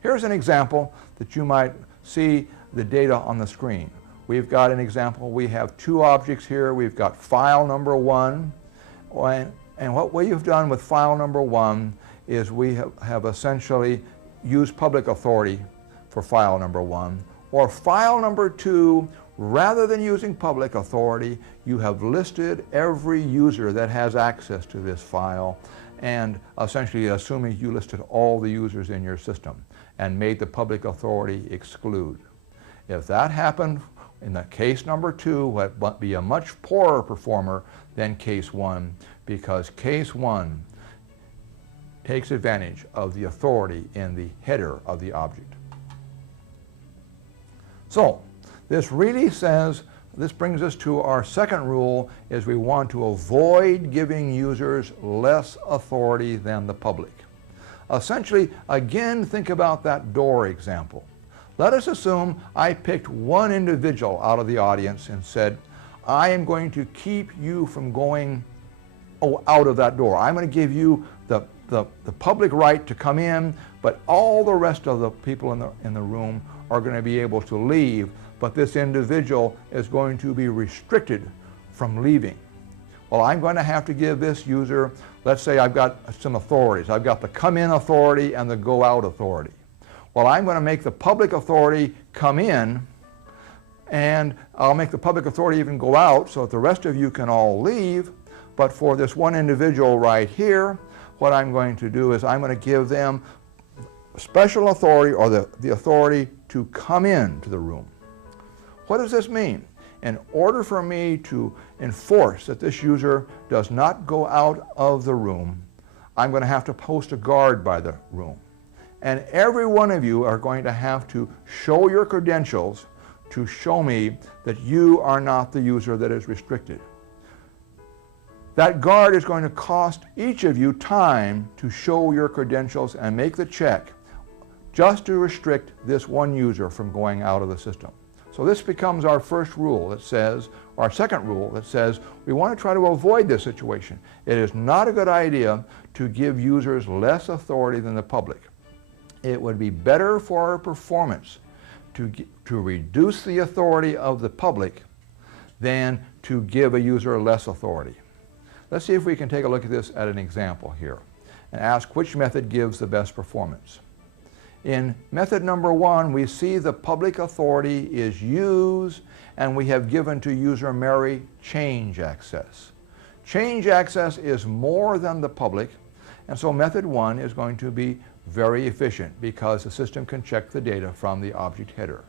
Here's an example that you might see the data on the screen. We've got an example. We have two objects here. We've got file number 1, and what we've done with file number 1 is we have essentially used public authority for file number 1. Or file number 2, rather than using public authority, you have listed every user that has access to this file, and essentially assuming you listed all the users in your system and made the public authority exclude. If that happened in the case number 2, would be a much poorer performer than case 1, because case 1 takes advantage of the authority in the header of the object. So this really says, this brings us to our second rule, is we want to avoid giving users less authority than the public. Essentially, again, think about that door example. Let us assume I picked one individual out of the audience and said, I am going to keep you from going out of that door. I'm going to give you the public right to come in, but all the rest of the people in the room are going to be able to leave, but this individual is going to be restricted from leaving. Well, I'm going to have to give this user, let's say I've got some authorities. I've got the come in authority and the go out authority. Well, I'm going to make the public authority come in, and I'll make the public authority even go out so that the rest of you can all leave. But for this one individual right here, what I'm going to do is I'm going to give them special authority, or the authority to come into the room. What does this mean? In order for me to enforce that this user does not go out of the room, I'm going to have to post a guard by the room. And every one of you are going to have to show your credentials to show me that you are not the user that is restricted. That guard is going to cost each of you time to show your credentials and make the check just to restrict this one user from going out of the system. So this becomes our first rule that says, our second rule that says, we want to try to avoid this situation. It is not a good idea to give users less authority than the public. It would be better for our performance to reduce the authority of the public than to give a user less authority. Let's see if we can take a look at this at an example here and ask which method gives the best performance. In method number 1, we see the public authority is use, and we have given to user Mary change access. Change access is more than the public, and so method 1 is going to be very efficient because the system can check the data from the object header.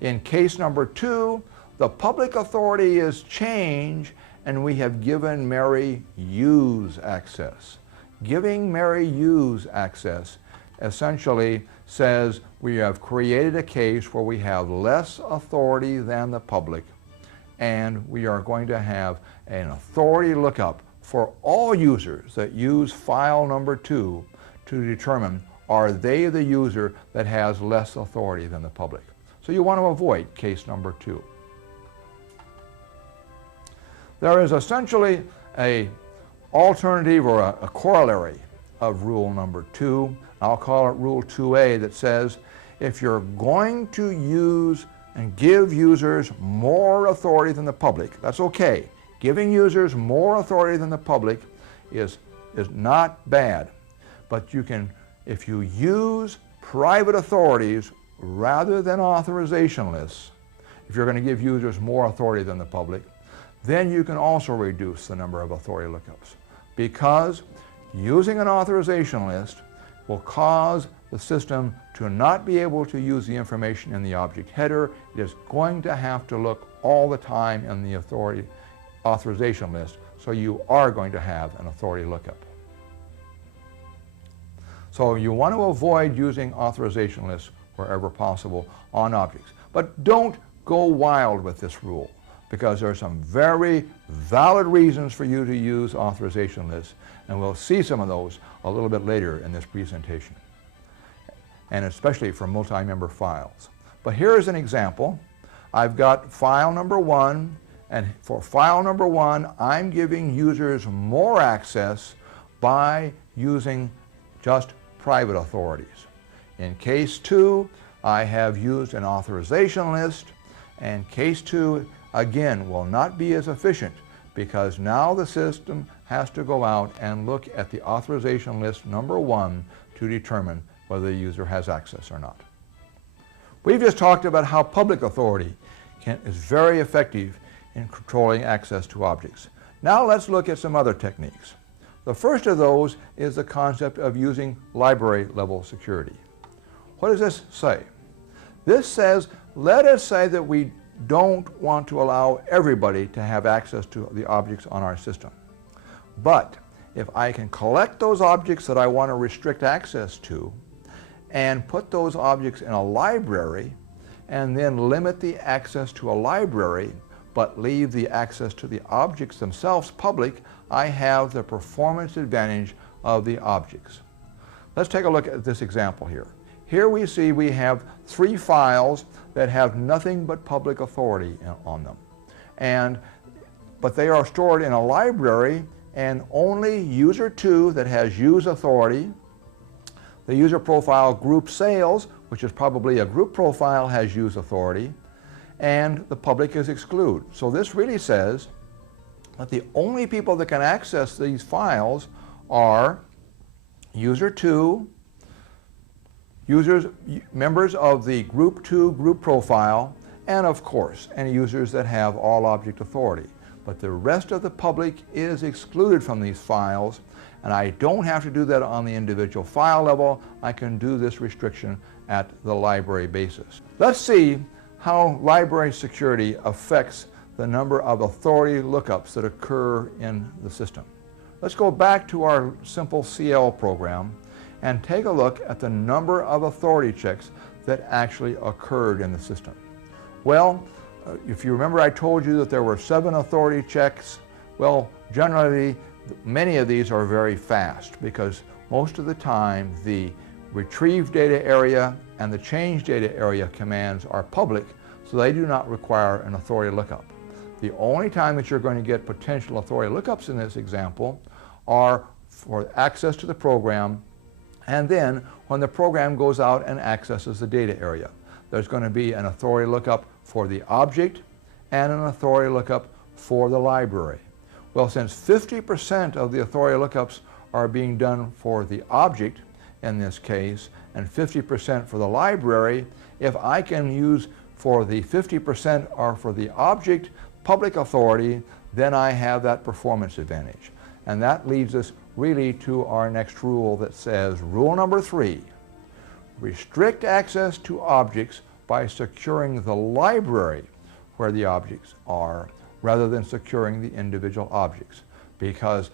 In case number 2, the public authority is change, and we have given Mary use access. Giving Mary use access essentially says we have created a case where we have less authority than the public, and we are going to have an authority lookup for all users that use file number 2 to determine are they the user that has less authority than the public. So you want to avoid case number 2. There is essentially an alternative or a corollary of rule number 2. I'll call it rule 2A, that says if you're going to use and give users more authority than the public, that's okay. Giving users more authority than the public is not bad. But you can, if you use private authorities rather than authorization lists, if you're going to give users more authority than the public, then you can also reduce the number of authority lookups, because using an authorization list will cause the system to not be able to use the information in the object header. It is going to have to look all the time in the authorization list, so you are going to have an authority lookup. So you want to avoid using authorization lists wherever possible on objects. But don't go wild with this rule, because there are some very valid reasons for you to use authorization lists, and we'll see some of those a little bit later in this presentation, and especially for multi-member files. But here's an example. I've got file number 1, and for file number 1, I'm giving users more access by using just private authorities. In case 2, I have used an authorization list, and case 2 again will not be as efficient, because now the system has to go out and look at the authorization list number 1 to determine whether the user has access or not. We've just talked about how public authority is very effective in controlling access to objects. Now let's look at some other techniques. The first of those is the concept of using library level security. What does this say? This says, let us say that we don't want to allow everybody to have access to the objects on our system. But if I can collect those objects that I want to restrict access to and put those objects in a library and then limit the access to a library but leave the access to the objects themselves public, I have the performance advantage of the objects. Let's take a look at this example here. Here we see we have 3 files that have nothing but public authority on them. But they are stored in a library, and only user 2 that has use authority, the user profile group sales, which is probably a group profile, has use authority, and the public is excluded. So this really says that the only people that can access these files are user 2, members of the group 2 group profile, and of course any users that have all object authority. But the rest of the public is excluded from these files, and I don't have to do that on the individual file level. I can do this restriction at the library basis. Let's see how library security affects the number of authority lookups that occur in the system. Let's go back to our simple CL program and take a look at the number of authority checks that actually occurred in the system. Well, if you remember, I told you that there were 7 authority checks. Well, generally, many of these are very fast because most of the time the retrieve data area and the change data area commands are public, so they do not require an authority lookup. The only time that you're going to get potential authority lookups in this example are for access to the program, and then when the program goes out and accesses the data area. There's going to be an authority lookup for the object and an authority lookup for the library. Well, since 50% of the authority lookups are being done for the object in this case, and 50% for the library, if I can use for the 50% or for the object public authority, then I have that performance advantage. And that leads us really to our next rule that says, rule number 3, restrict access to objects by securing the library where the objects are rather than securing the individual objects. Because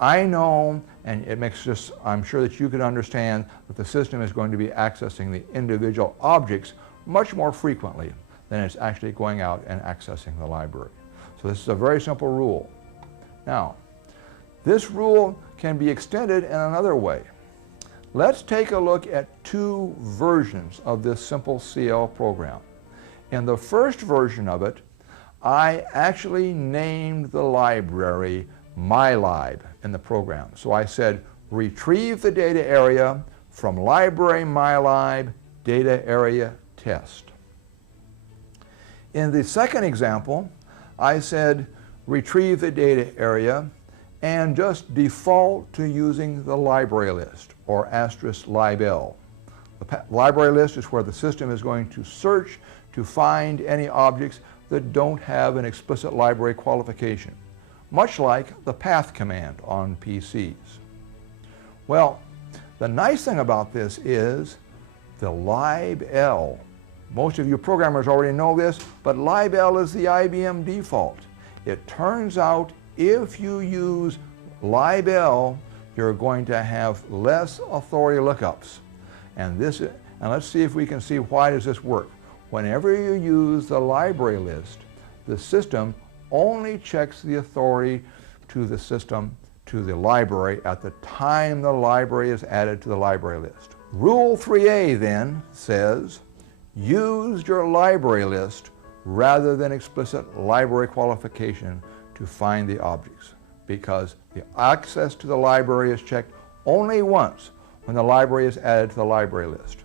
I know, and it makes just, I'm sure that you can understand that the system is going to be accessing the individual objects much more frequently than it's actually going out and accessing the library. So this is a very simple rule. Now, this rule can be extended in another way. Let's take a look at 2 versions of this simple CL program. In the first version of it, I actually named the library mylib in the program. So I said, retrieve the data area from library mylib data area test. In the second example, I said, retrieve the data area and just default to using the library list, or *libl. The library list is where the system is going to search to find any objects that don't have an explicit library qualification, much like the path command on PCs. Well, the nice thing about this is the libl. Most of you programmers already know this, but libl is the IBM default. It turns out if you use libl, you're going to have less authority lookups. And let's see if we can see why does this work. Whenever you use the library list, the system only checks the authority to the system, to the library, at the time the library is added to the library list. Rule 3A then says, use your library list rather than explicit library qualification to find the objects, because the access to the library is checked only once when the library is added to the library list.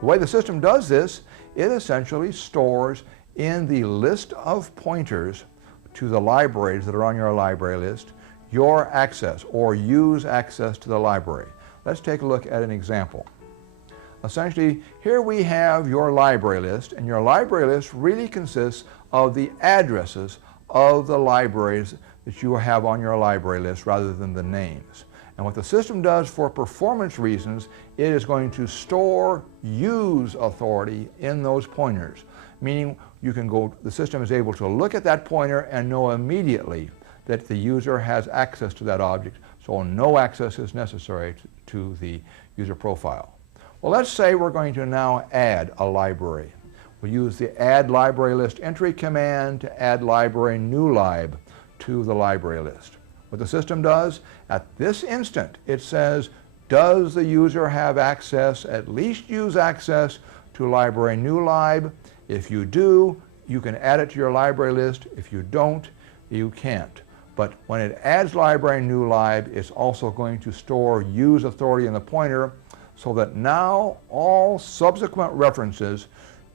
The way the system does this, it essentially stores in the list of pointers to the libraries that are on your library list your access or use access to the library. Let's take a look at an example. Essentially, here we have your library list, and your library list really consists of the addresses of the libraries that you have on your library list rather than the names. And what the system does for performance reasons, it is going to store use authority in those pointers, meaning you can go, the system is able to look at that pointer and know immediately that the user has access to that object, so no access is necessary to the user profile. Well, let's say we're going to now add a library. We use the add library list entry command to add library new lib to the library list. What the system does, at this instant, it says, does the user have access, at least use access to library new lib? If you do, you can add it to your library list. If you don't, you can't. But when it adds library new lib, it's also going to store use authority in the pointer, so that now all subsequent references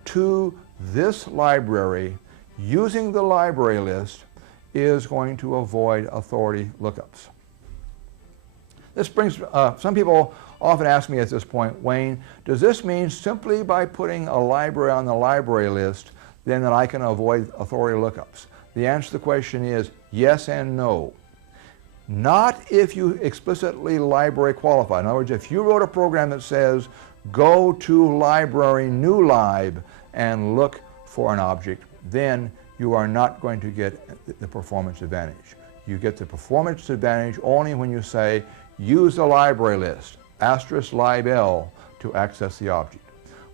to this library using the library list is going to avoid authority lookups. This brings, some people often ask me at this point, Wayne, does this mean simply by putting a library on the library list then that I can avoid authority lookups? The answer to the question is yes and no. Not if you explicitly library qualify. In other words, if you wrote a program that says, go to library new lib and look for an object, then you are not going to get the performance advantage. You get the performance advantage only when you say, use the library list, *lib_l, to access the object.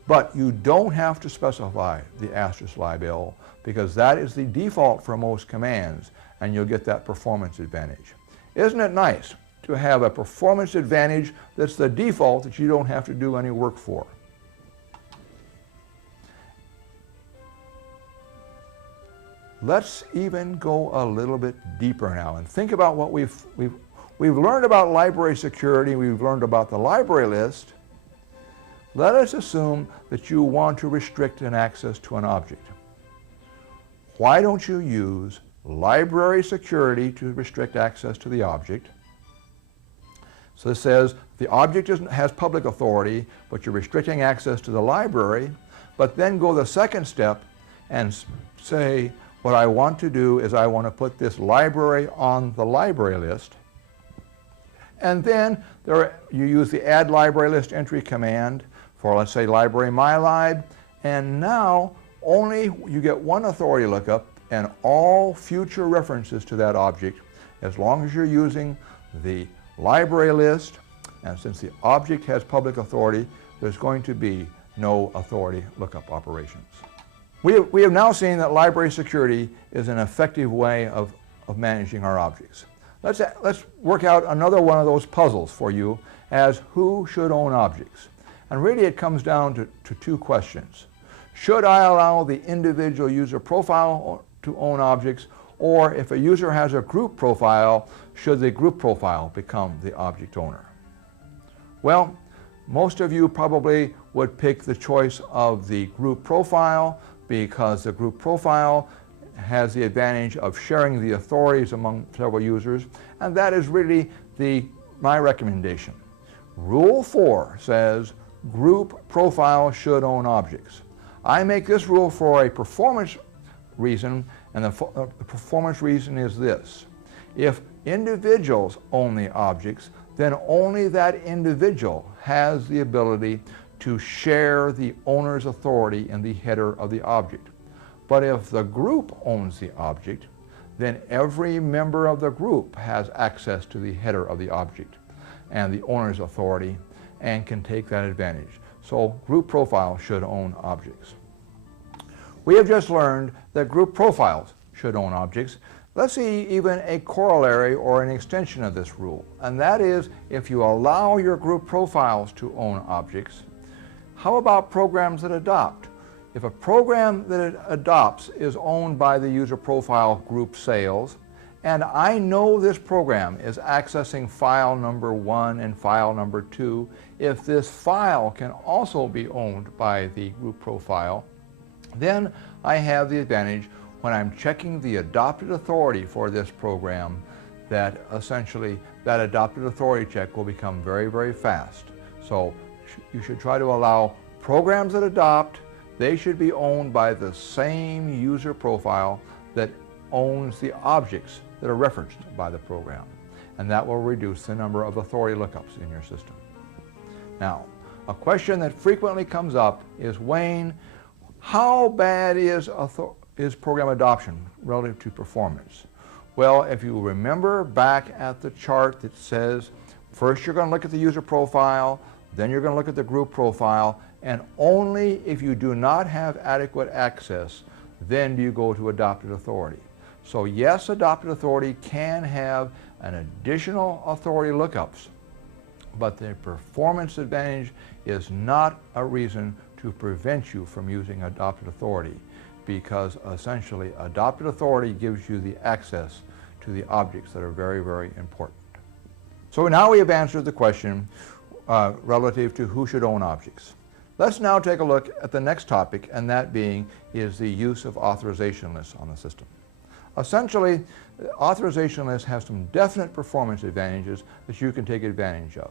But you don't have to specify the *lib_l because that is the default for most commands, and you'll get that performance advantage. Isn't it nice to have a performance advantage that's the default that you don't have to do any work for? Let's even go a little bit deeper now and think about what we've learned about library security, we've learned about the library list. Let us assume that you want to restrict an access to an object. Why don't you use library security to restrict access to the object? So this says the object has public authority, but you're restricting access to the library, but then go the second step and say, what I want to do is I want to put this library on the library list, and then you use the add library list entry command for, let's say, library mylib, and now only you get one authority lookup and all future references to that object, as long as you're using the library list, and since the object has public authority, there's going to be no authority lookup operations. We have now seen that library security is an effective way of managing our objects. Let's work out another one of those puzzles for you as who should own objects. And really it comes down to two questions. Should I allow the individual user profile to own objects, or if a user has a group profile, should the group profile become the object owner? Well, most of you probably would pick the choice of the group profile because the group profile has the advantage of sharing the authorities among several users, and that is really my recommendation. Rule 4 says group profile should own objects. I make this rule for a performance reason, and the performance reason is this. If individuals own the objects, then only that individual has the ability to share the owner's authority in the header of the object. But if the group owns the object, then every member of the group has access to the header of the object and the owner's authority and can take that advantage. So group profile should own objects. We have just learned that group profiles should own objects. Let's see even a corollary or an extension of this rule, and that is if you allow your group profiles to own objects, how about programs that adopt? If a program that it adopts is owned by the user profile group sales, and I know this program is accessing file number 1 and file number 2, if this file can also be owned by the group profile, then I have the advantage when I'm checking the adopted authority for this program that essentially that adopted authority check will become very, very fast. So you should try to allow programs that adopt, they should be owned by the same user profile that owns the objects that are referenced by the program. And that will reduce the number of authority lookups in your system. Now, a question that frequently comes up is, Wayne, how bad is program adoption relative to performance? Well, if you remember back at the chart that says, first you're going to look at the user profile, then you're going to look at the group profile, and only if you do not have adequate access, then do you go to adopted authority. So yes, adopted authority can have an additional authority lookups, but the performance advantage is not a reason to prevent you from using adopted authority, because essentially adopted authority gives you the access to the objects that are very, very important. So now we have answered the question relative to who should own objects. Let's now take a look at the next topic, and that being is the use of authorization lists on the system. Essentially, authorization lists have some definite performance advantages that you can take advantage of.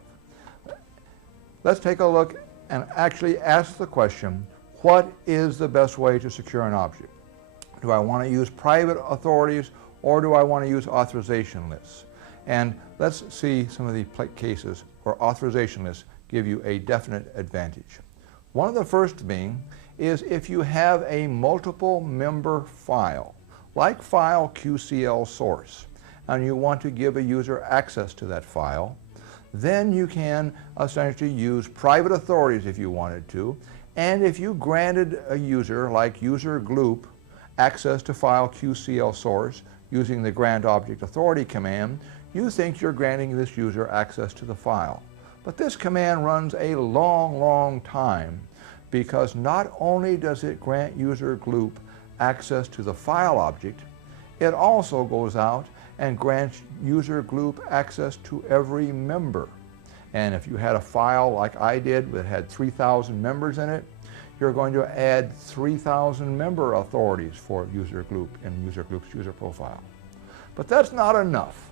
Let's take a look and actually ask the question, what is the best way to secure an object? Do I want to use private authorities or do I want to use authorization lists? And let's see some of the cases where authorization lists give you a definite advantage. One of the first being is if you have a multiple member file, like file QCL source, and you want to give a user access to that file, then you can essentially use private authorities if you wanted to. And if you granted a user, like user gloop, access to file QCL source using the grant object authority command, you think you're granting this user access to the file. But this command runs a long time because not only does it grant user gloop access to the file object, it also goes out and grants user gloop access to every member. And if you had a file like I did that had 3,000 members in it, you're going to add 3,000 member authorities for user gloop in user gloop's user profile. But that's not enough.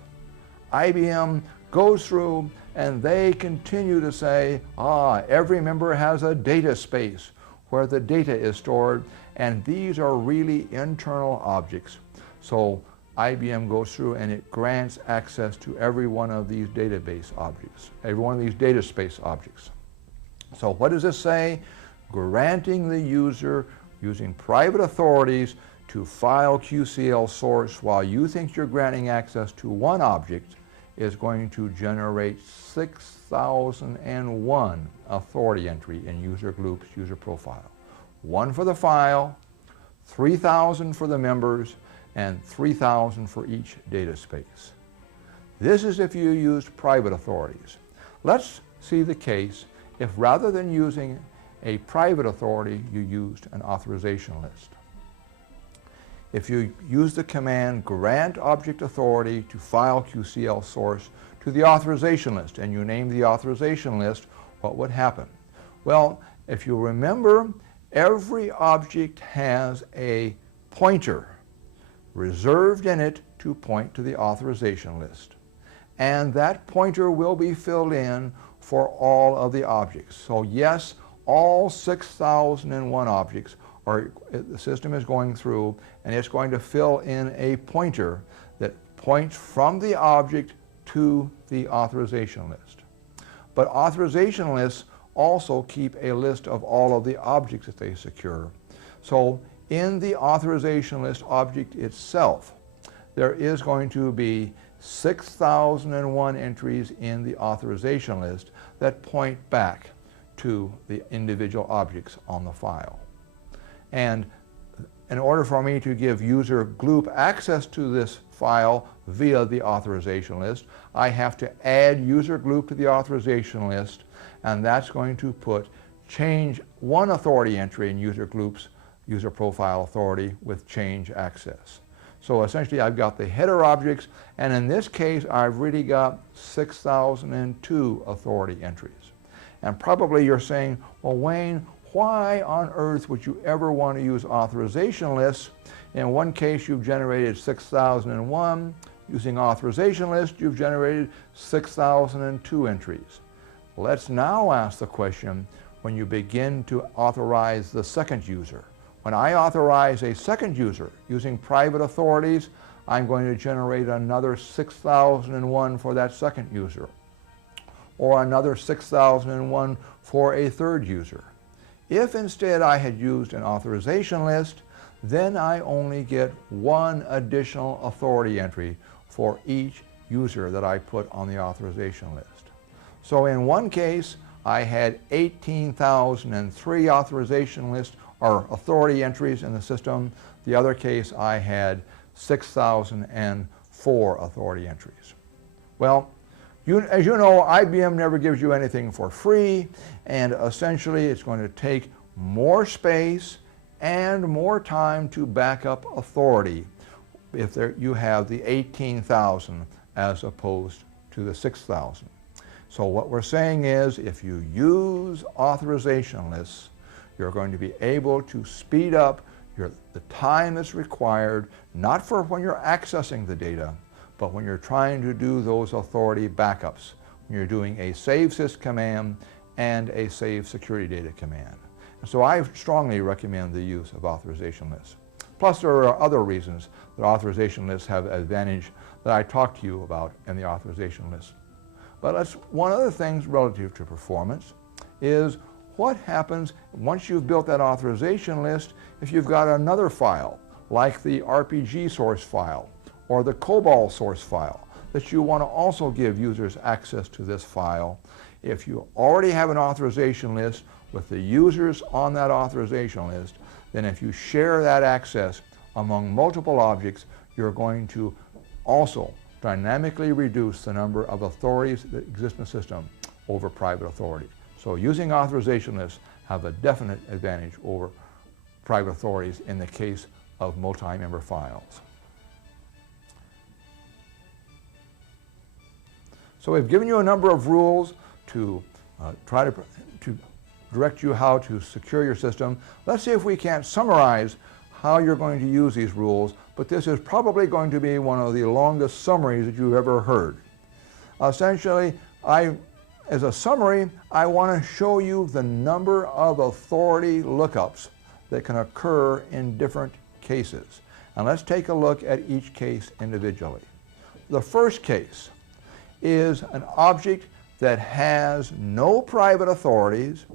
IBM goes through and they continue to say, every member has a data space where the data is stored, and these are really internal objects. So IBM goes through and it grants access to every one of these database objects, every one of these data space objects. So what does this say? Granting the user using private authorities to file QCL source while you think you're granting access to one object is going to generate 6,001 authority entry in user gloop's user profile. One for the file, 3,000 for the members, and 3,000 for each data space. This is if you used private authorities. Let's see the case if rather than using a private authority, you used an authorization list. If you use the command grant object authority to file QCL source to the authorization list and you name the authorization list, what would happen? Well, if you remember, every object has a pointer reserved in it to point to the authorization list. And that pointer will be filled in for all of the objects. So yes, all 6,001 objects the system is going through and it's going to fill in a pointer that points from the object to the authorization list. But authorization lists also keep a list of all of the objects that they secure. So in the authorization list object itself, there is going to be 6,001 entries in the authorization list that point back to the individual objects on the file. And in order for me to give user gloop access to this file via the authorization list, I have to add user gloop to the authorization list, and that's going to change one authority entry in user gloop's user profile authority with change access. So essentially I've got the header objects, and in this case I've really got 6,002 authority entries. And probably you're saying, well, Wayne, why on earth would you ever want to use authorization lists? In one case you've generated 6,001. Using authorization lists you've generated 6,002 entries. Let's now ask the question when you begin to authorize the second user. When I authorize a second user using private authorities, I'm going to generate another 6,001 for that second user, or another 6,001 for a third user. If instead I had used an authorization list, then I only get one additional authority entry for each user that I put on the authorization list. So in one case, I had 18,003 authorization list or authority entries in the system. The other case, I had 6,004 authority entries. Well, as you know, IBM never gives you anything for free, and essentially it's going to take more space and more time to back up authority if you have the 18,000 as opposed to the 6,000. So what we're saying is if you use authorization lists, you're going to be able to speed up the time that's required, not for when you're accessing the data, but when you're trying to do those authority backups, when you're doing a save sys command and a save security data command. And so I strongly recommend the use of authorization lists. Plus there are other reasons that authorization lists have advantage that I talked to you about in the authorization list. But one of the things relative to performance is what happens once you've built that authorization list if you've got another file like the RPG source file or the COBOL source file that you want to also give users access to this file. If you already have an authorization list with the users on that authorization list, then if you share that access among multiple objects, you're going to also dynamically reduce the number of authorities that exist in the system over private authority. So using authorization lists have a definite advantage over private authorities in the case of multi-member files. So we've given you a number of rules to try to direct you how to secure your system. Let's see if we can't summarize how you're going to use these rules, but this is probably going to be one of the longest summaries that you've ever heard. Essentially, as a summary, I want to show you the number of authority lookups that can occur in different cases. And let's take a look at each case individually. The first case is an object that has no private authorities,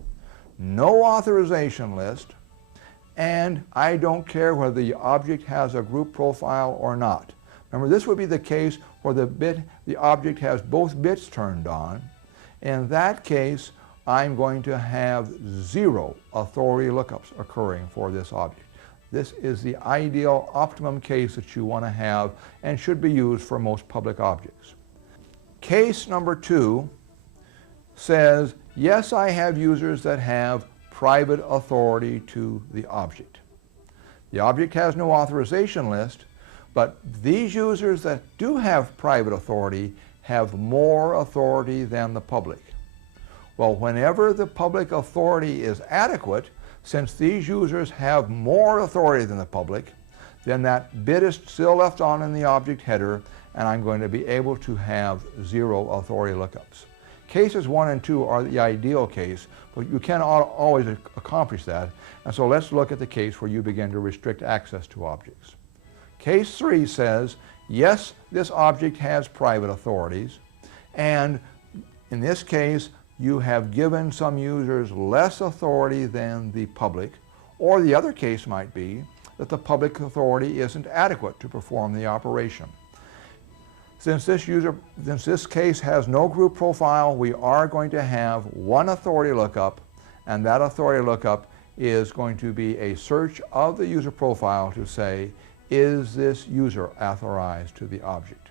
no authorization list, and I don't care whether the object has a group profile or not. Remember, this would be the case where the object has both bits turned on. In that case, I'm going to have 0 authority lookups occurring for this object. This is the ideal optimum case that you want to have and should be used for most public objects. Case number 2 says, yes, I have users that have private authority to the object. The object has no authorization list, but these users that do have private authority have more authority than the public. Well, whenever the public authority is adequate, since these users have more authority than the public, then that bit is still left on in the object header, and I'm going to be able to have 0 authority lookups. Cases 1 and 2 are the ideal case, but you can't always accomplish that. And so let's look at the case where you begin to restrict access to objects. Case 3 says, yes, this object has private authorities, and in this case, you have given some users less authority than the public, or the other case might be that the public authority isn't adequate to perform the operation. Since this case has no group profile, we are going to have 1 authority lookup, and that authority lookup is going to be a search of the user profile to say, is this user authorized to the object?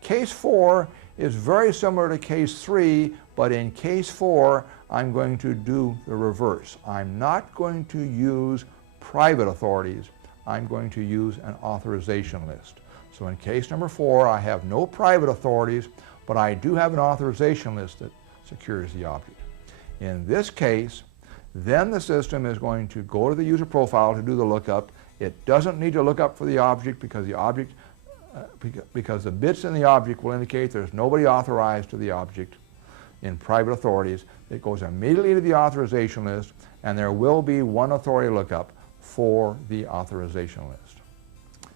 Case 4 is very similar to case 3, but in case 4, I'm going to do the reverse. I'm not going to use private authorities. I'm going to use an authorization list. So in case number 4, I have no private authorities, but I do have an authorization list that secures the object. In this case, then the system is going to go to the user profile to do the lookup. It doesn't need to look up for the object because the bits in the object will indicate there's nobody authorized to the object in private authorities. It goes immediately to the authorization list, and there will be 1 authority lookup for the authorization list.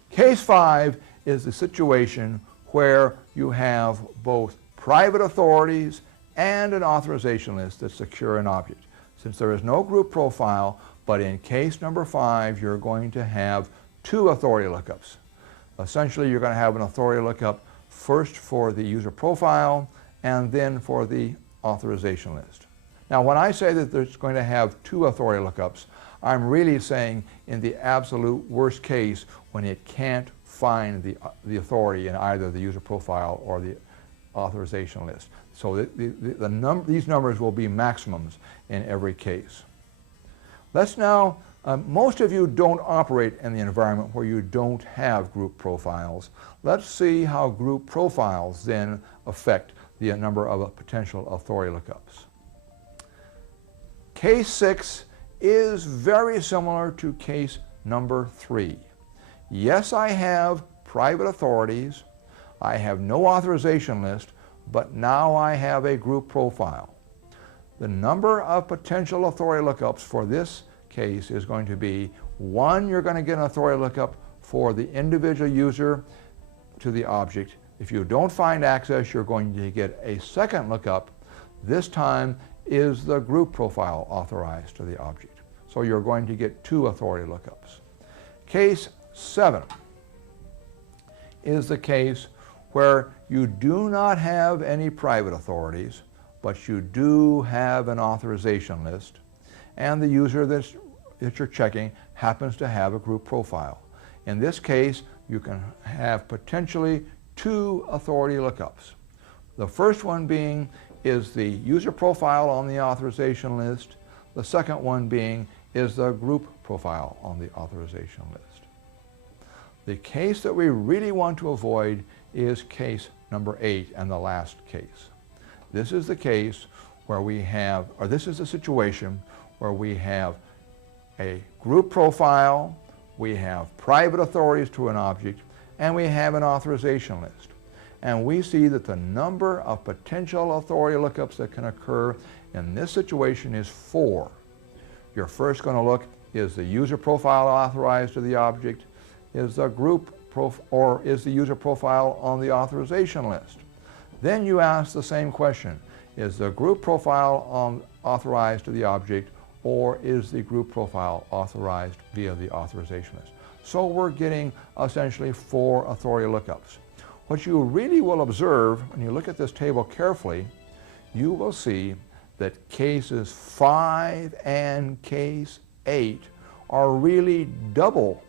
Case 5 is the situation where you have both private authorities and an authorization list that secure an object. Since there is no group profile, but in case number 5, you're going to have 2 authority lookups. Essentially, you're going to have an authority lookup first for the user profile and then for the authorization list. Now, when I say that it's going to have 2 authority lookups, I'm really saying in the absolute worst case when it can't find the authority in either the user profile or the authorization list. So these numbers will be maximums in every case. Let's now, most of you don't operate in the environment where you don't have group profiles. Let's see how group profiles then affect the number of potential authority lookups. Case 6 is very similar to case number 3. Yes, I have private authorities, I have no authorization list, but now I have a group profile. the number of potential authority lookups for this case is going to be, one, you're going to get an authority lookup for the individual user to the object. If you don't find access, you're going to get a second lookup. This time, is the group profile authorized to the object? So you're going to get two authority lookups. Case 7 is the case where you do not have any private authorities, but you do have an authorization list, and the user that you're checking happens to have a group profile. In this case, you can have potentially two authority lookups. The first one being is the user profile on the authorization list. The second one being is the group profile on the authorization list. The case that we really want to avoid is case number 8 and the last case. This is the case where we have, or this is the situation where we have a group profile, we have private authorities to an object, and we have an authorization list. And we see that the number of potential authority lookups that can occur in this situation is 4. You're first going to look, is the user profile authorized to the object? Is the group or is the user profile on the authorization list? Then you ask the same question, is the group profile authorized to the object, or is the group profile authorized via the authorization list? So we're getting essentially 4 authority lookups. What you really will observe when you look at this table carefully, you will see that cases 5 and case 8 are really double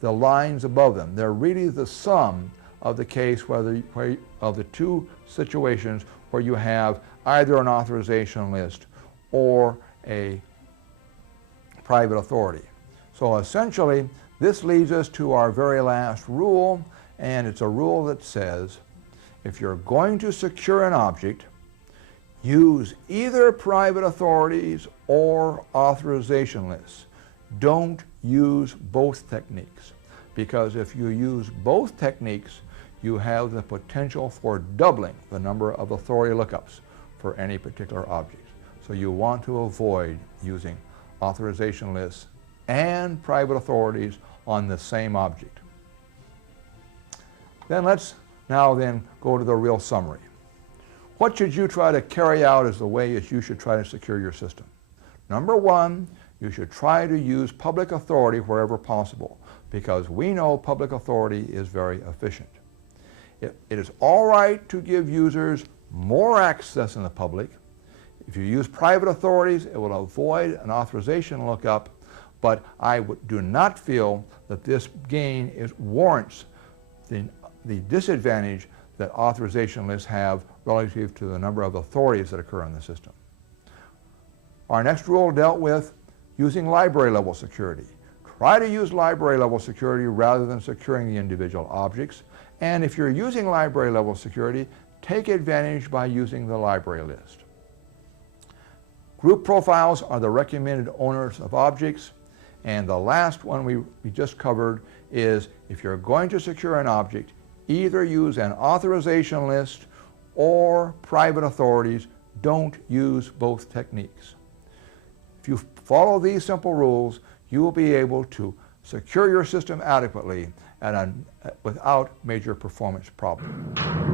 the lines above them. They're really the sum of the case of the two situations where you have either an authorization list or a private authority. So essentially, this leads us to our very last rule, and it's a rule that says, if you're going to secure an object, use either private authorities or authorization lists. Don't use both techniques, because if you use both techniques, you have the potential for doubling the number of authority lookups for any particular object. So you want to avoid using authorization lists and private authorities on the same object. Then let's now go to the real summary. What should you try to carry out as the way that you should try to secure your system? Number 1, you should try to use public authority wherever possible, because we know public authority is very efficient. It is all right to give users more access in the public. If you use private authorities, it will avoid an authorization lookup, but I do not feel that this gain warrants the disadvantage that authorization lists have relative to the number of authorities that occur in the system. Our next rule dealt with using library level security. Try to use library level security rather than securing the individual objects. And if you're using library level security, take advantage by using the library list. Group profiles are the recommended owners of objects. And the last one we just covered is, if you're going to secure an object, either use an authorization list or private authorities. Don't use both techniques. If you follow these simple rules, you will be able to secure your system adequately and without major performance problems.